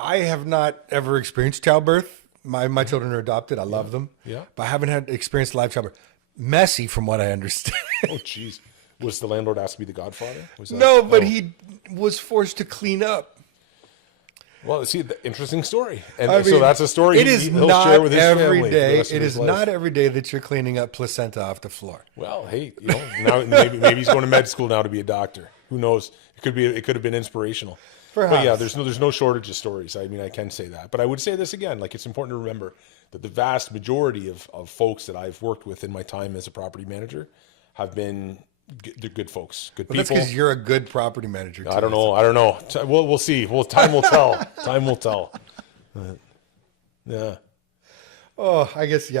I have not ever experienced childbirth. My children are adopted. I love them. Yeah. But I haven't had experienced live childbirth. Messy, from what I understand. Oh, jeez. Was the landlord asked to be the godfather? Was that, No, but he was forced to clean up. Well, see, the interesting story. And I so mean, that's a story it is he'll not share with his every family for the day. rest of It his is life. not every day that you're cleaning up placenta off the floor. Well, hey, now maybe he's going to med school now to be a doctor. Who knows? It could have been inspirational. Perhaps. But yeah, there's no shortage of stories. I mean, I can say that. But I would say this again, like, it's important to remember that the vast majority of folks that I've worked with in my time as a property manager have been they're good folks, good Well, that's people. because you're a good property manager. Too. I don't know. We'll see. Well, time will tell. Time will tell. Yeah. Oh, I guess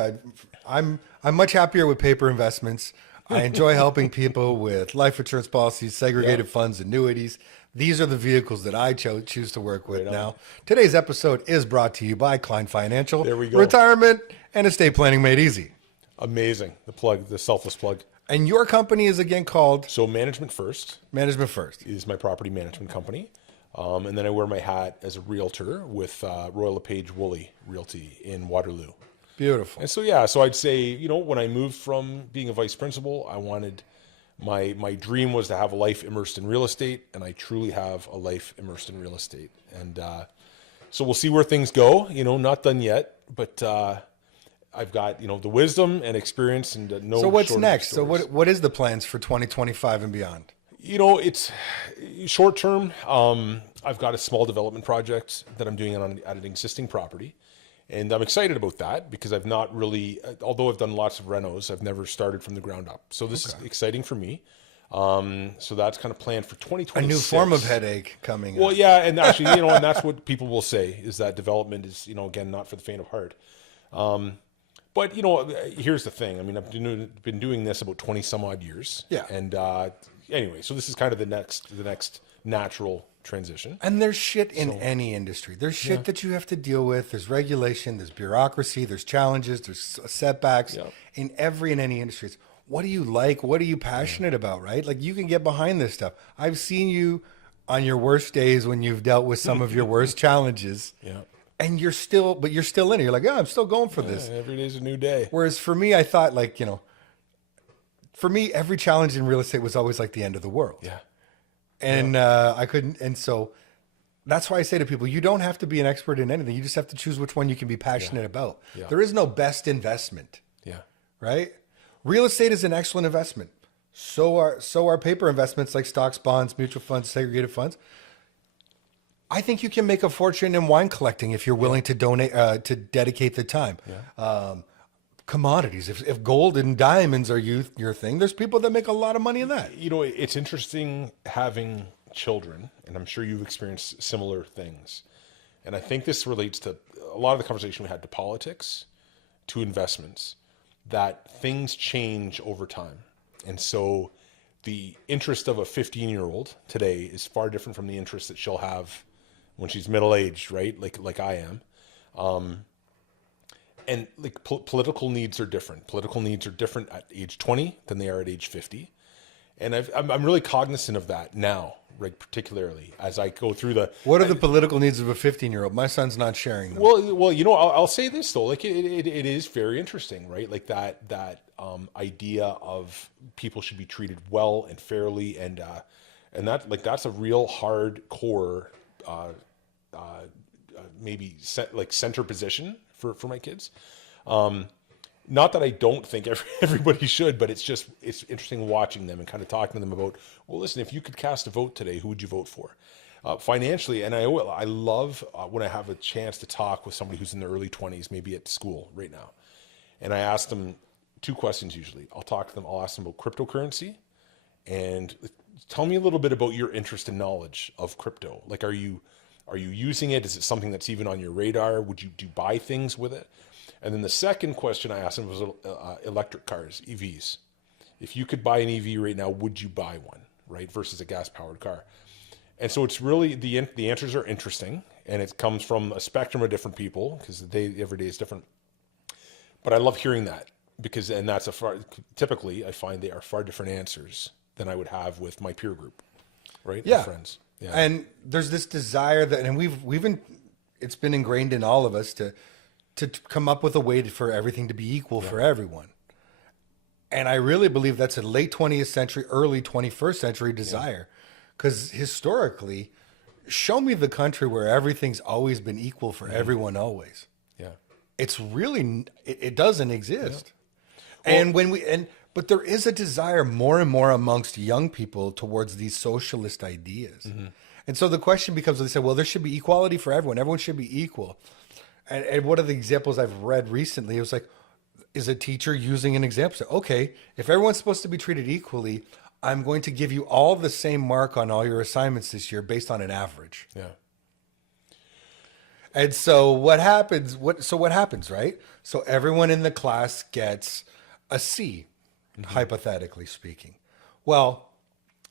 I'm much happier with paper investments. I enjoy helping people with life insurance policies, segregated funds, annuities. These are the vehicles that I choose to work with now. Today's episode is brought to you by Klein Financial. There we go. Retirement and estate planning made easy. Amazing. The selfless plug. And your company is again called So Management First Management First. is my property management company. And then I wear my hat as a realtor with Royal LePage Woolley Realty in Waterloo. Beautiful. And so, so I'd say, when I moved from being a vice principal, I wanted, my dream was to have a life immersed in real estate, and I truly have a life immersed in real estate. And so we'll see where things go, not done yet, but I've got, the wisdom and experience and no. So what's shortage of next? So stories. what is the plans for 2025 and beyond? It's short term. I've got a small development project that I'm doing at an existing property. And I'm excited about that because I've not really, although I've done lots of renos, I've never started from the ground up. So this is exciting for me. So that's kind of planned for 2026. A new form of headache coming Well, up. yeah. And actually, and that's what people will say is that development is, again, not for the faint of heart. But, here's the thing. I mean, I've been doing this about 20 some odd years. Yeah. And anyway, so this is kind of the next natural transition. And there's shit in any industry. There's shit that you have to deal with. There's regulation, there's bureaucracy, there's challenges, there's setbacks in every and any industry. It's, what do you like? What are you passionate about, right? Like, you can get behind this stuff. I've seen you on your worst days when you've dealt with some of your worst challenges. Yeah. And you're still in it. You're like, yeah, I'm still going for this. Every day's a new day. Whereas for me, I thought for me, every challenge in real estate was always like the end of the world. Yeah. And I couldn't. And so that's why I say to people, you don't have to be an expert in anything. You just have to choose which one you can be passionate about. Yeah. There is no best investment, Yeah. right? Real estate is an excellent investment. So are paper investments like stocks, bonds, mutual funds, segregated funds. I think you can make a fortune in wine collecting if you're willing to donate, to dedicate the time. Commodities. If gold and diamonds are your thing, there's people that make a lot of money in that. You know, it's interesting having children, and I'm sure you've experienced similar things. And I think this relates to a lot of the conversation we had to politics, to investments, that things change over time. And so the interest of a 15-year-old today is far different from the interest that she'll have when she's middle-aged, right? Like I am. And like political needs are different. Political needs are different at age 20 than they are at age 50. And I'm really cognizant of that now, right? Particularly as I go through What are the political needs of a 15-year-old? My son's not sharing them. Well, you know, I'll say this though, like it is very interesting, right? Like that idea of people should be treated well and fairly, and that like that's a real hardcore maybe center position for my kids. Not that I don't think everybody should, but it's interesting watching them and kind of talking to them about, well, listen, if you could cast a vote today, who would you vote for? Financially, and I love when I have a chance to talk with somebody who's in their early 20s, maybe at school right now. And I ask them two questions usually. I'll ask them about cryptocurrency and tell me a little bit about your interest and knowledge of crypto. Like, are you using it? Is it something that's even on your radar? Do you buy things with it? And then the second question I asked them was electric cars, EVs. If you could buy an EV right now, would you buy one, right? Versus a gas-powered car. And so it's really, the answers are interesting, and it comes from a spectrum of different people because every day is different. But I love hearing that because, and that's typically I find they are far different answers than I would have with my peer group, right? Yeah. My friends. Yeah. And there's this desire that, and it's been ingrained in all of us to come up with a way for everything to be equal for everyone. And I really believe that's a late 20th century, early 21st century desire. Because historically, show me the country where everything's always been equal for everyone always. Yeah. It's really, it doesn't exist. Yeah. Well, but there is a desire more and more amongst young people towards these socialist ideas. Mm-hmm. And so the question becomes, they say, well, there should be equality for everyone. Everyone should be equal. And one of the examples I've read recently, it was like, is a teacher using an example? So, okay, if everyone's supposed to be treated equally, I'm going to give you all the same mark on all your assignments this year based on an average. Yeah. And so what happens, right? So everyone in the class gets a C, hypothetically speaking. Well,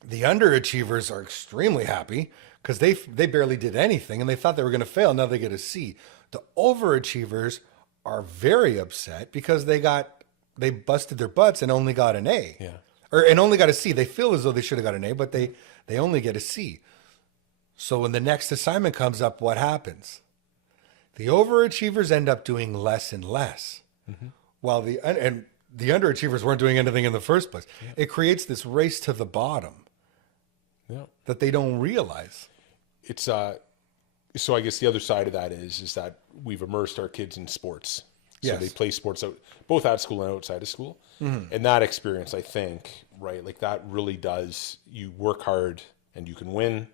the underachievers are extremely happy because they barely did anything and they thought they were going to fail. Now they get a C. The overachievers are very upset because they busted their butts and only got an A. Yeah. And only got a C. They feel as though they should have got an A, but they only get a C. So when the next assignment comes up, what happens? The overachievers end up doing less and less, while the underachievers weren't doing anything in the first place. Yeah. It creates this race to the bottom that they don't realize. It's so I guess the other side of that is that we've immersed our kids in sports. So they play sports both at school and outside of school. Mm-hmm. And that experience, I think, right, like that really does, you work hard and you can win.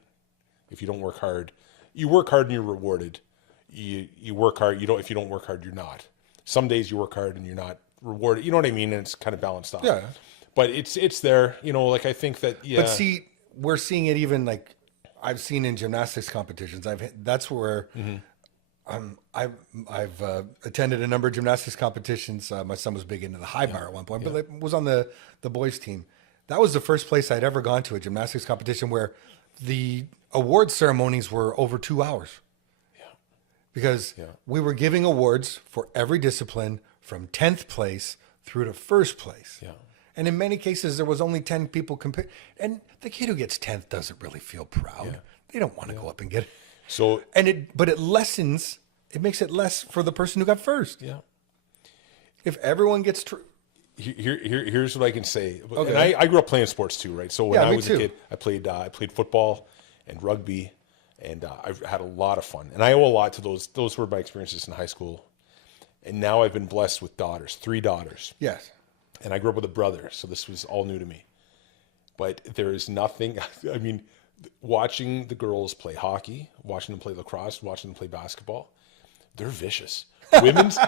If you don't work hard, you work hard and you're rewarded. You work hard, if you don't work hard, you're not. Some days you work hard and you're not rewarded. You know what I mean? And it's kind of balanced out. Yeah. But it's there, like I think that, yeah. But see, we're seeing it even like I've seen in gymnastics competitions. That's where I've attended a number of gymnastics competitions. My son was big into the high bar at one point, but was on the boys team. That was the first place I'd ever gone to a gymnastics competition where the award ceremonies were over 2 hours. Yeah. Because we were giving awards for every discipline from 10th place through to first place. Yeah. And in many cases, there was only 10 people compared. And the kid who gets 10th doesn't really feel proud. Yeah. They don't want to go up and get it. So, but it makes it less for the person who got first. Yeah. If everyone gets here's what I can say. Okay. And I grew up playing sports too, right? So when I was a kid, I played football and rugby And I've had a lot of fun. And I owe a lot to those. Those were my experiences in high school. And now I've been blessed with daughters, 3 daughters. Yes. And I grew up with a brother, so this was all new to me. But there is nothing, I mean, watching the girls play hockey, watching them play lacrosse, watching them play basketball, they're vicious. Women's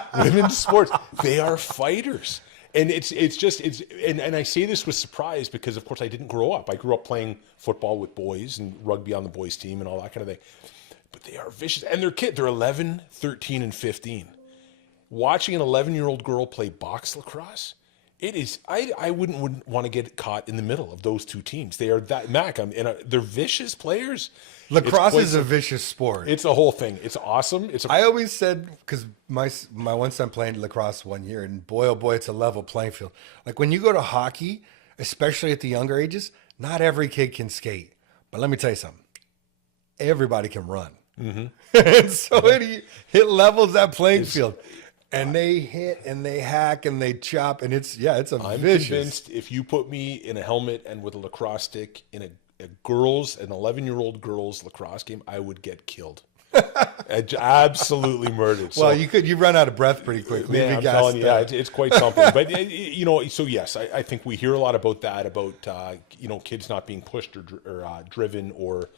sports, they are fighters. And and I say this with surprise because of course I didn't grow up. I grew up playing football with boys and rugby on the boys team and all that kind of thing. But they are vicious. And they're 11, 13, and 15. Watching an 11-year-old girl play box lacrosse, it is, I wouldn't want to get caught in the middle of those two teams. They are that, Mac, they're vicious players. Lacrosse is a vicious sport. It's a whole thing. It's awesome. I always said, because my one son played lacrosse one year, and boy, oh boy, it's a level playing field. Like when you go to hockey, especially at the younger ages, not every kid can skate. But let me tell you something. Everybody can run. Mm-hmm. And so it levels that playing field. And they hit and they hack and they chop. And it's vicious. Convinced if you put me in a helmet and with a lacrosse stick in an 11-year-old girls lacrosse game, I would get killed. Absolutely murdered. Well, you run out of breath pretty quickly. Yeah, I'm telling you, it's quite something. But so yes, I think we hear a lot about that, about kids not being pushed or driven, or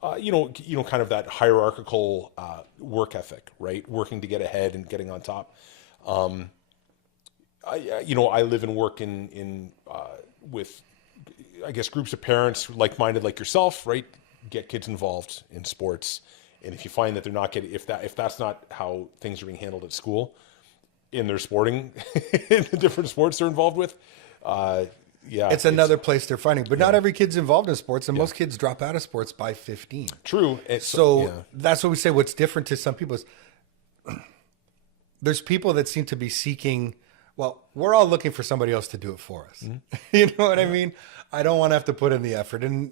kind of that hierarchical work ethic, right? Working to get ahead and getting on top. I live and work in with, I guess, groups of parents like-minded like yourself, right? Get kids involved in sports. And if you find that they're not getting, if that's not how things are being handled at school, in their sporting, in the different sports they're involved with, it's another place they're finding. But not every kid's involved in sports, and most kids drop out of sports by 15. True. That's what we say. What's different to some people is there's people that seem to be seeking. Well, we're all looking for somebody else to do it for us. Mm-hmm. You know what I mean? I don't want to have to put in the effort. And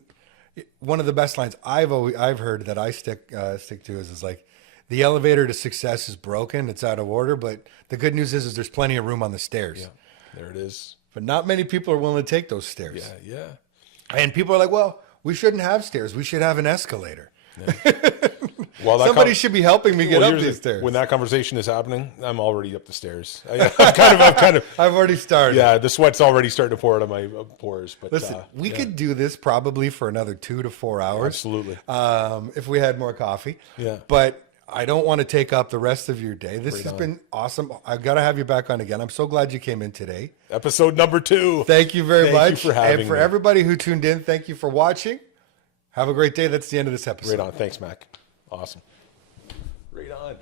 one of the best lines I've heard that I stick to is like, the elevator to success is broken. It's out of order. But the good news is there's plenty of room on the stairs. Yeah, there it is. But not many people are willing to take those stairs. Yeah. And people are like, well, we shouldn't have stairs. We should have an escalator. Yeah. Well, somebody should be helping me get up these stairs. When that conversation is happening, I'm already up the stairs. I've already started. Yeah, the sweat's already starting to pour out of my pores. But listen, we could do this probably for another 2 to 4 hours. Absolutely. If we had more coffee. Yeah. But I don't want to take up the rest of your day. This has been awesome. I've got to have you back on again. I'm so glad you came in today. Episode number 2. Thank you very much. Thank you for having me. And for everybody who tuned in, thank you for watching. Have a great day. That's the end of this episode. Right on. Thanks, Mac. Awesome. Right on.